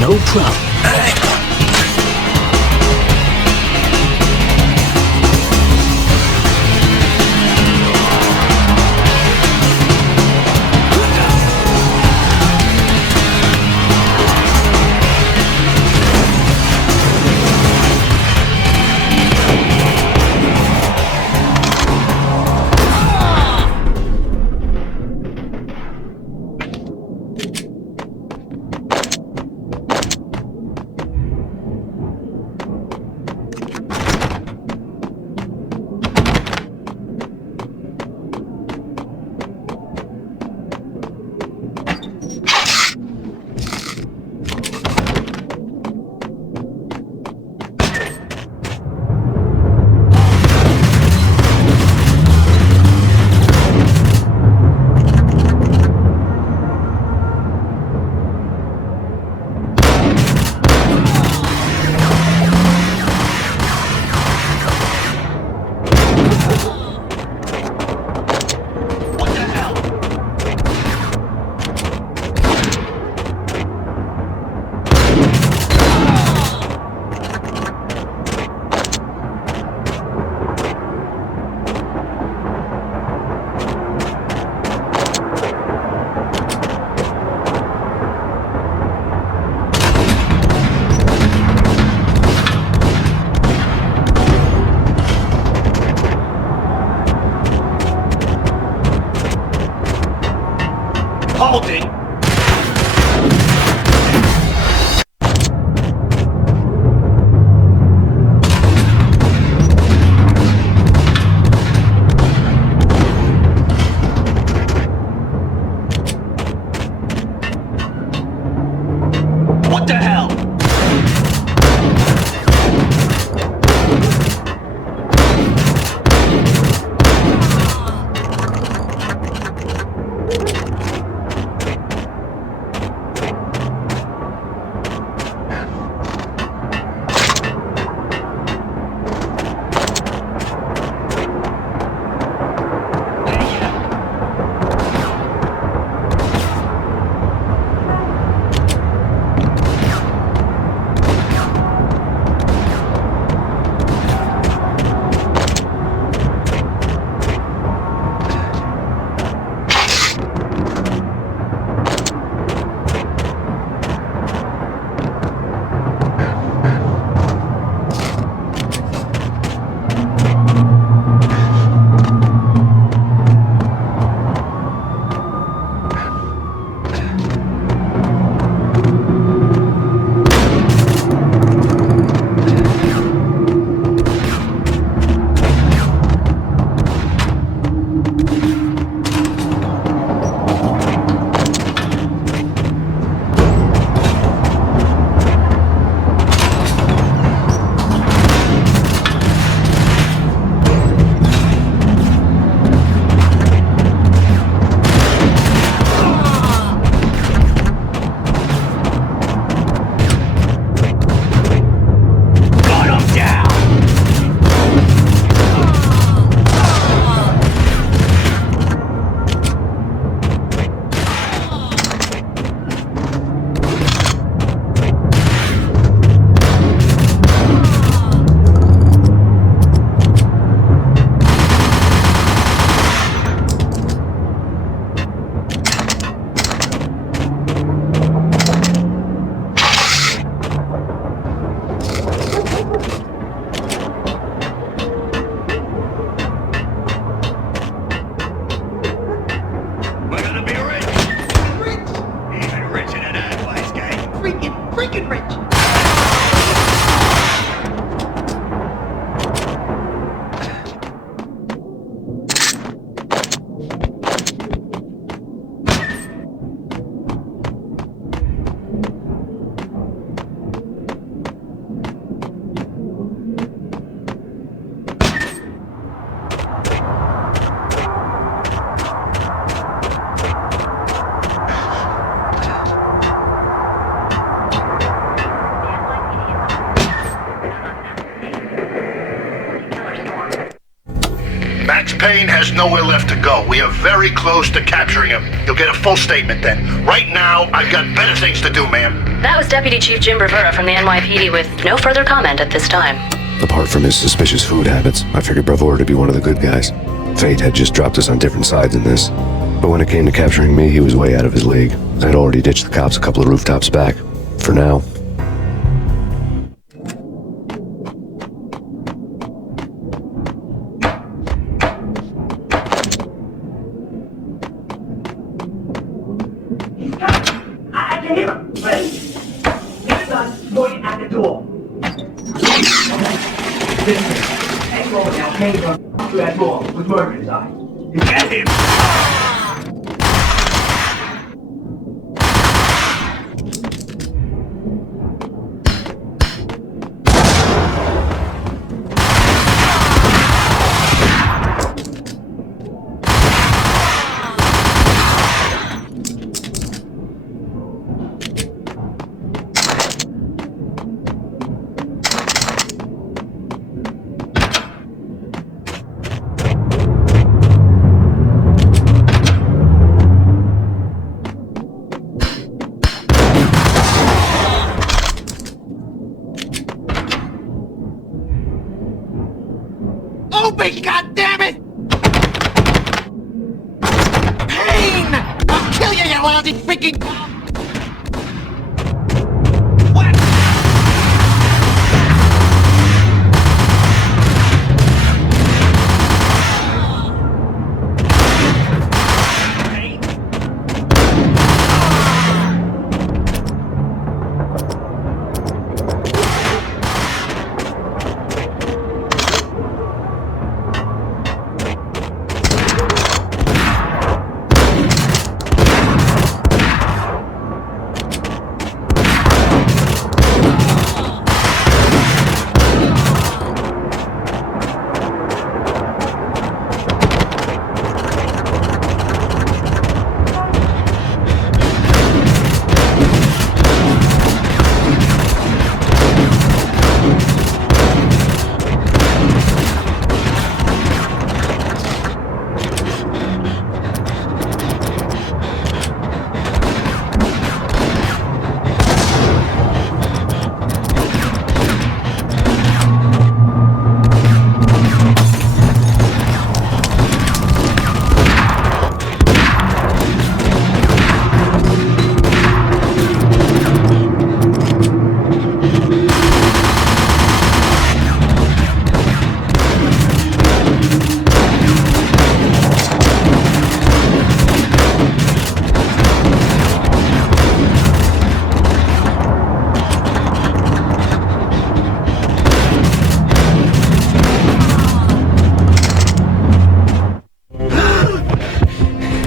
No problem. Max Payne has nowhere left to go. We are very close to capturing him. You'll get a full statement then. Right now, I've got better things to do, ma'am. That was Deputy Chief Jim Bravura from the NYPD with no further comment at this time. Apart from his suspicious food habits, I figured Bravura to be one of the good guys. Fate had just dropped us on different sides in this. But when it came to capturing me, he was way out of his league. I'd already ditched the cops a couple of rooftops back. For now. I can hear him. His son's waiting at the door. Hang on now, hang on. Through that door with murder inside. You get him! Open, goddammit! Payne! I'll kill you, you lousy freaking... What?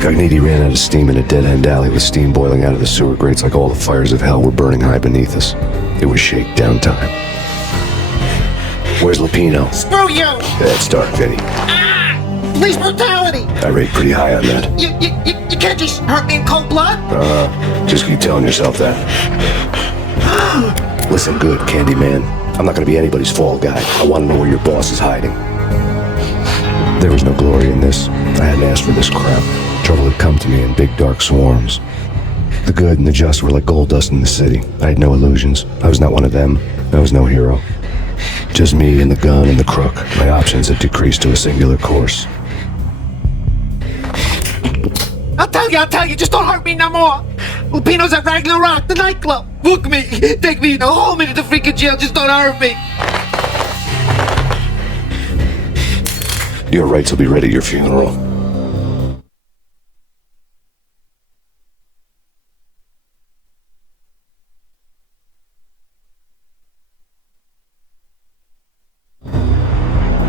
Cogniti ran out of steam in a dead-end alley with steam boiling out of the sewer grates like all the fires of hell were burning high beneath us. It was shakedown time. Where's Lupino? Screw you! That's dark, Vinny. Police brutality! I rate pretty high on that. You can't just hurt me in cold blood? Just keep telling yourself that. Listen good, Candyman. I'm not gonna be anybody's fall guy. I wanna know where your boss is hiding. There was no glory in this. I hadn't asked for this crap. Trouble had come to me in big dark swarms. The good and the just were like gold dust in the city. I had no illusions. I was not one of them. I was no hero. Just me and the gun and the crook. My options had decreased to a singular course. I'll tell you, just don't hurt me no more. Lupino's at Ragnarok, the nightclub. Book me, take me, hold me to the freaking jail, just don't hurt me. Your rights will be ready at your funeral.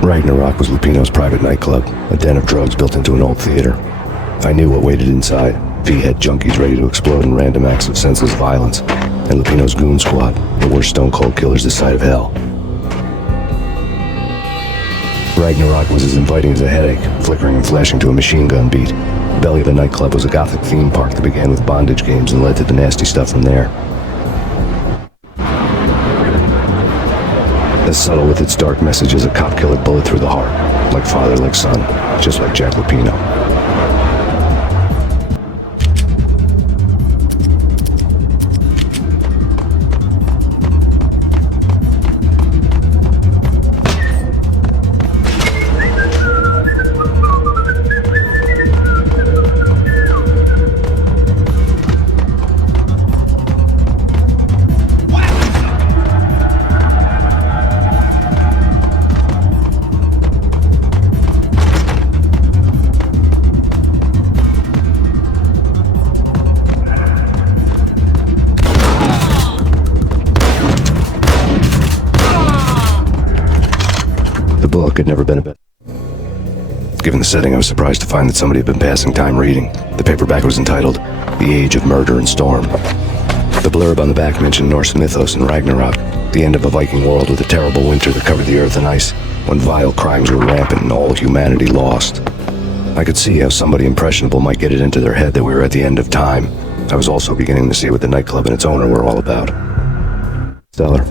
Ragnarok was Lupino's private nightclub, a den of drugs built into an old theater. I knew what waited inside. V-head junkies ready to explode in random acts of senseless violence. And Lupino's goon squad, the worst stone-cold killers this side of hell. Ragnarok was as inviting as a headache, flickering and flashing to a machine gun beat. The belly of the nightclub was a gothic theme park that began with bondage games and led to the nasty stuff from there. As subtle with its dark message as a cop-killer bullet through the heart. Like father, like son. Just like Jack Lupino. Had never been a bit. Given the setting, I was surprised to find that somebody had been passing time reading. The paperback was entitled The Age of Murder and Storm. The blurb on the back mentioned Norse mythos and Ragnarok, the end of a Viking world with a terrible winter that covered the earth in ice, when vile crimes were rampant and all humanity lost. I could see how somebody impressionable might get it into their head that we were at the end of time. I was also beginning to see what the nightclub and its owner were all about. Stellar.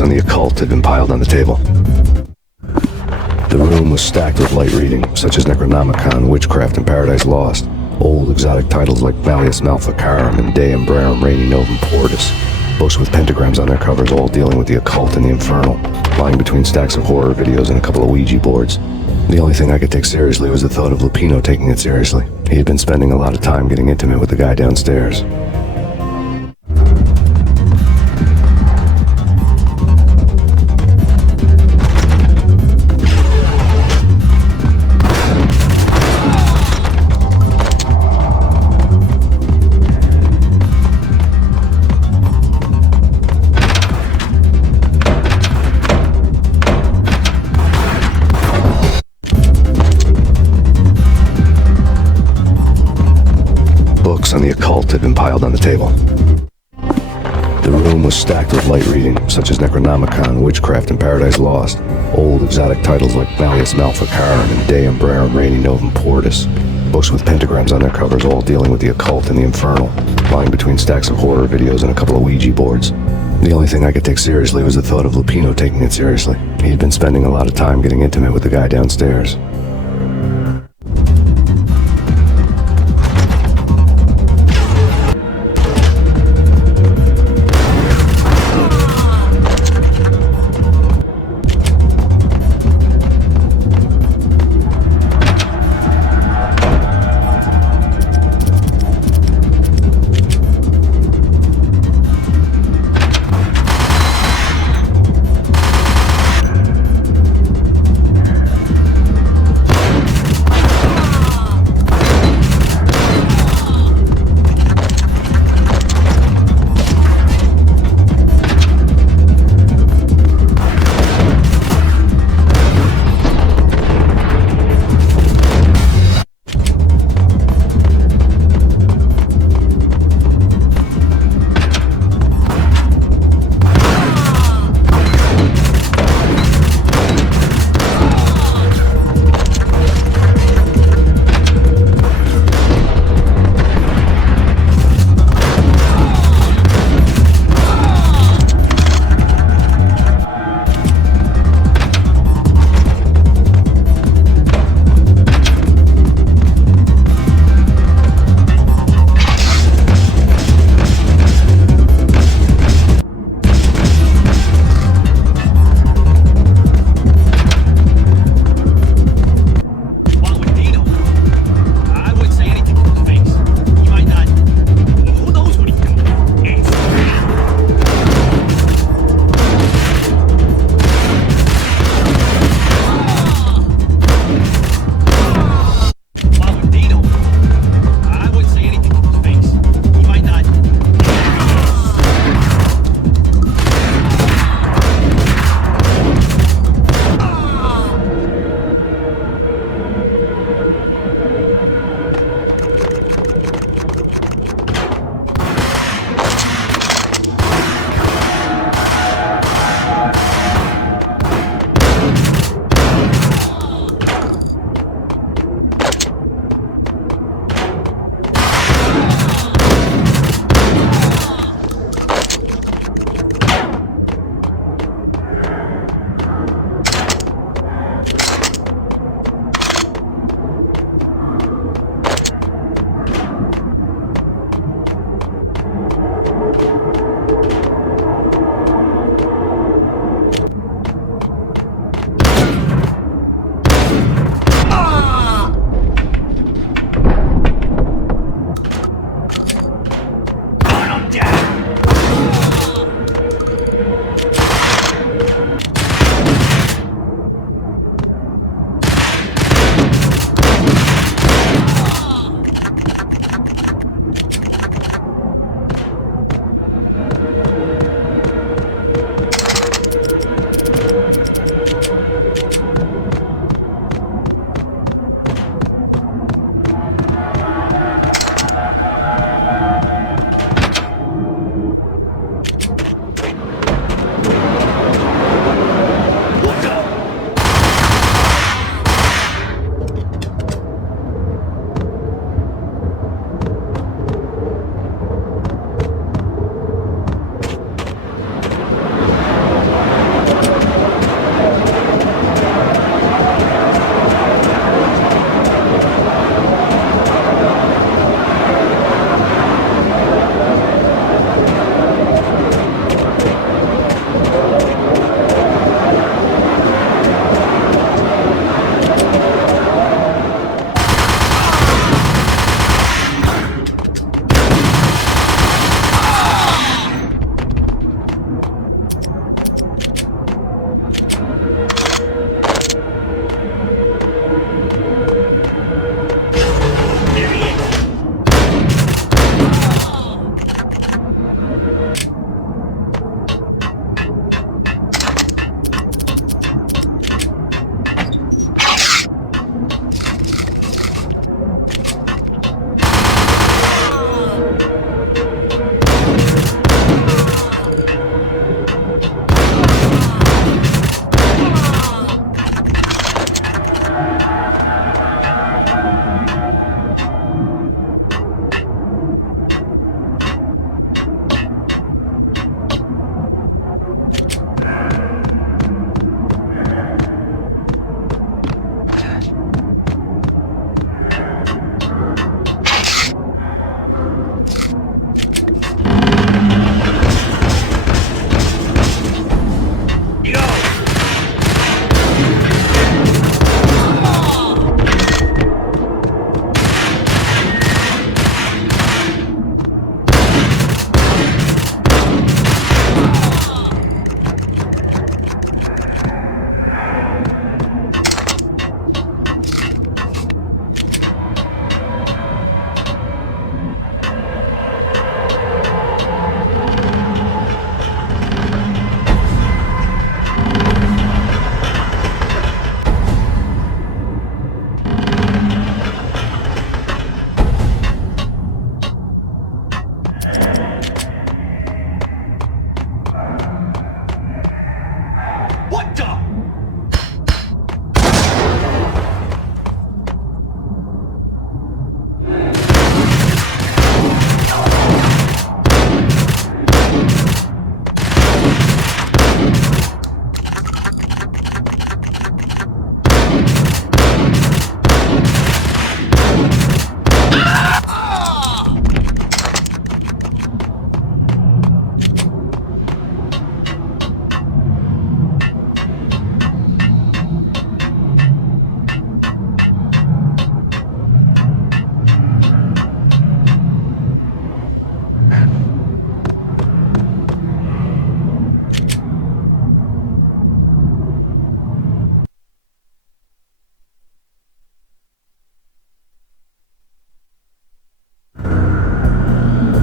On the occult had been piled on the table. The room was stacked with light reading, such as Necronomicon, Witchcraft, and Paradise Lost. Old exotic titles like Malleus Maleficarum and Deum Breum Reini Novum Portus. Books with pentagrams on their covers, all dealing with the occult and the infernal, lying between stacks of horror videos and a couple of Ouija boards. The only thing I could take seriously was the thought of Lupino taking it seriously. He had been spending a lot of time getting intimate with the guy downstairs. On the occult had been piled on the table. The room was stacked with light reading, such as Necronomicon, Witchcraft, and Paradise Lost. Old exotic titles like Malleus Maleficarum and Deum Breum Reini Novum Portus. Books with pentagrams on their covers, all dealing with the occult and the infernal, lying between stacks of horror videos and a couple of Ouija boards. The only thing I could take seriously was the thought of Lupino taking it seriously. He had been spending a lot of time getting intimate with the guy downstairs.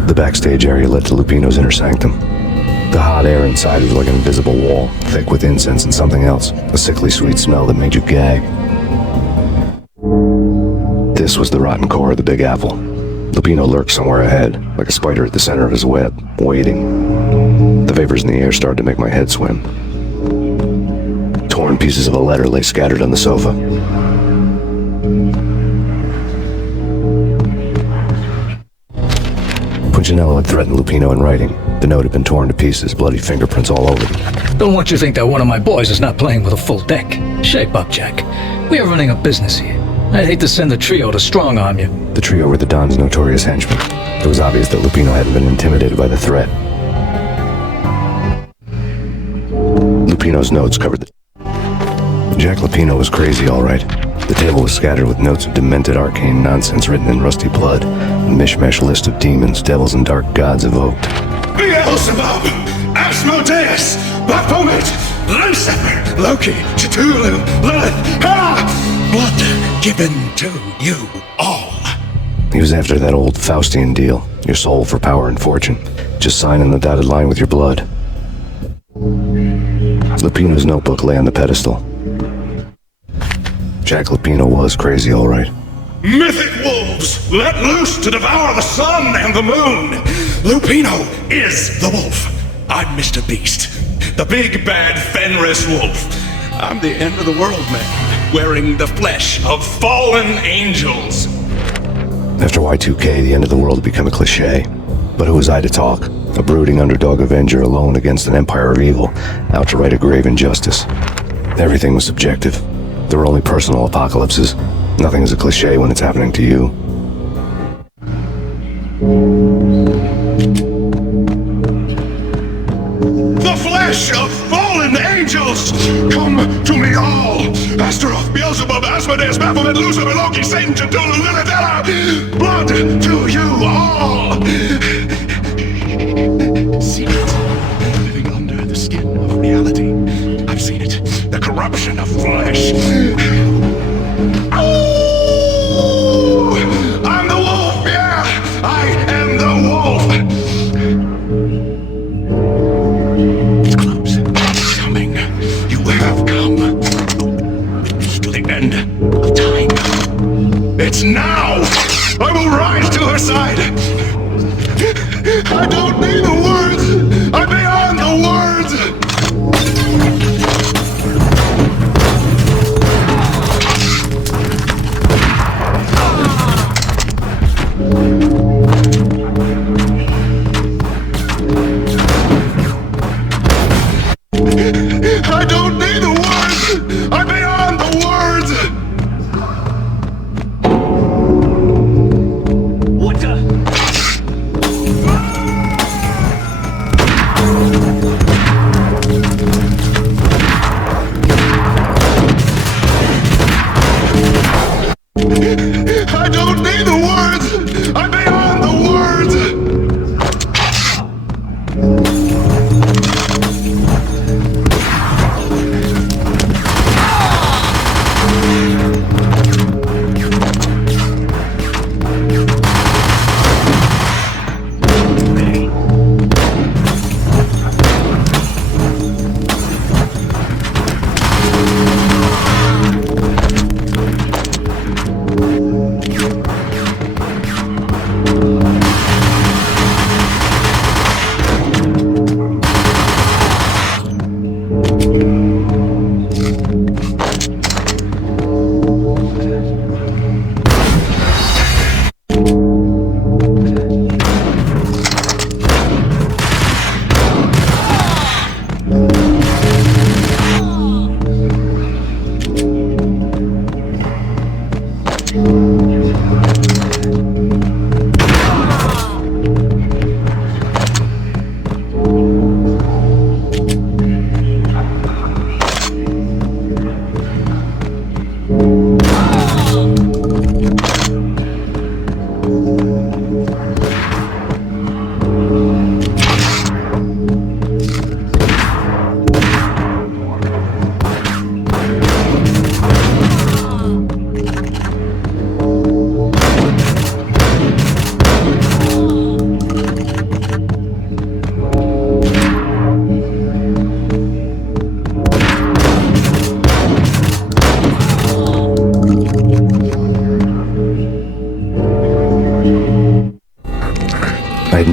The backstage area led to Lupino's inner sanctum. The hot air inside was like an invisible wall, thick with incense and something else, a sickly sweet smell that made you gag. This was the rotten core of the Big Apple. Lupino lurked somewhere ahead, like a spider at the center of his web, waiting. The vapors in the air started to make my head swim. Torn pieces of a letter lay scattered on the sofa. Punchinello had threatened Lupino in writing. The note had been torn to pieces, bloody fingerprints all over it. Don't want you to think that one of my boys is not playing with a full deck. Shape up, Jack. We are running a business here. I'd hate to send the trio to strong-arm you. The trio were the Don's notorious henchmen. It was obvious that Lupino hadn't been intimidated by the threat. Lupino's notes covered the... Jack Lupino was crazy, all right. The table was scattered with notes of demented arcane nonsense written in rusty blood. A mishmash list of demons, devils, and dark gods evoked. Beelzebub, Asmodeus, Baphomet, Lucifer, Loki, Cthulhu, Lilith, blood given to you all. He was after that old Faustian deal. Your soul for power and fortune. Just sign in the dotted line with your blood. Lupino's notebook lay on the pedestal. Jack Lupino was crazy, all right. Mythic wolves, let loose to devour the sun and the moon. Lupino is the wolf. I'm Mr. Beast, the big bad Fenris wolf. I'm the end of the world man, wearing the flesh of fallen angels. After Y2K, the end of the world had become a cliche. But who was I to talk? A brooding underdog avenger alone against an empire of evil, out to right a grave injustice. Everything was subjective. There were only personal apocalypses. Nothing is a cliche when it's happening to you. The flesh of fallen angels, come to me all. Astaroth, Beelzebub, Asmodeus, Baphomet, Lucifer, Loki, Satan, Cthulhu, Lilith, blood to you all. See it, living under the skin of reality. I've seen it, the corruption of flesh. Oh, I'm the wolf, yeah, I am the wolf. It's close, it's coming, you have come to the end of time. It's now, I will rise to her side. I don't need the words, I'm beyond the words. I don't need the words! I'm beyond the words! What the? I don't need the words! I'm beyond the words!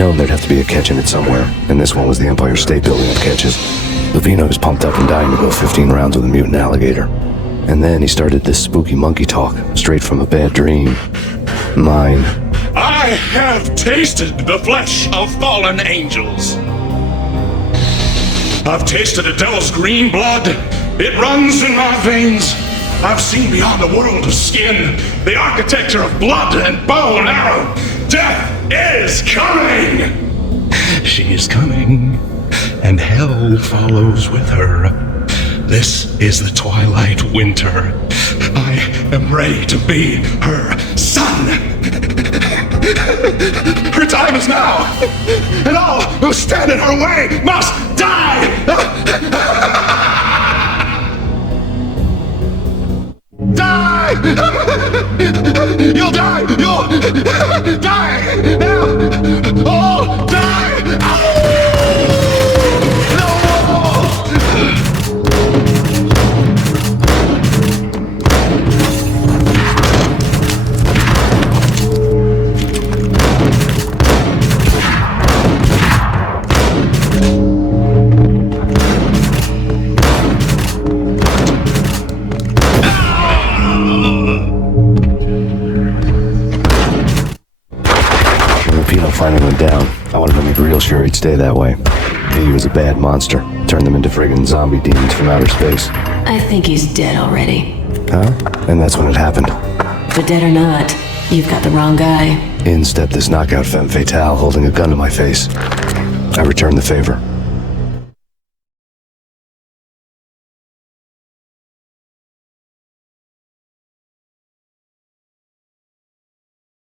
known there'd have to be a catch in it somewhere, and this one was the Empire State Building of catches. Lupino was pumped up and dying to go 15 rounds with a mutant alligator. And then he started this spooky monkey talk, straight from a bad dream. Mine. I have tasted the flesh of fallen angels. I've tasted the devil's green blood. It runs in my veins. I've seen beyond the world of skin, the architecture of blood and bow and arrow. Death is coming! She is coming, and hell follows with her. This is the twilight winter. I am ready to be her son. Her time is now, and all who stand in her way must die! Die! You'll die! You'll die! Now! All die! Finally went down. I wanted to make real sure he'd stay that way. He was a bad monster. Turned them into friggin' zombie demons from outer space. I think he's dead already. Huh? And that's when it happened. But dead or not, you've got the wrong guy. In stepped this knockout femme fatale holding a gun to my face. I returned the favor.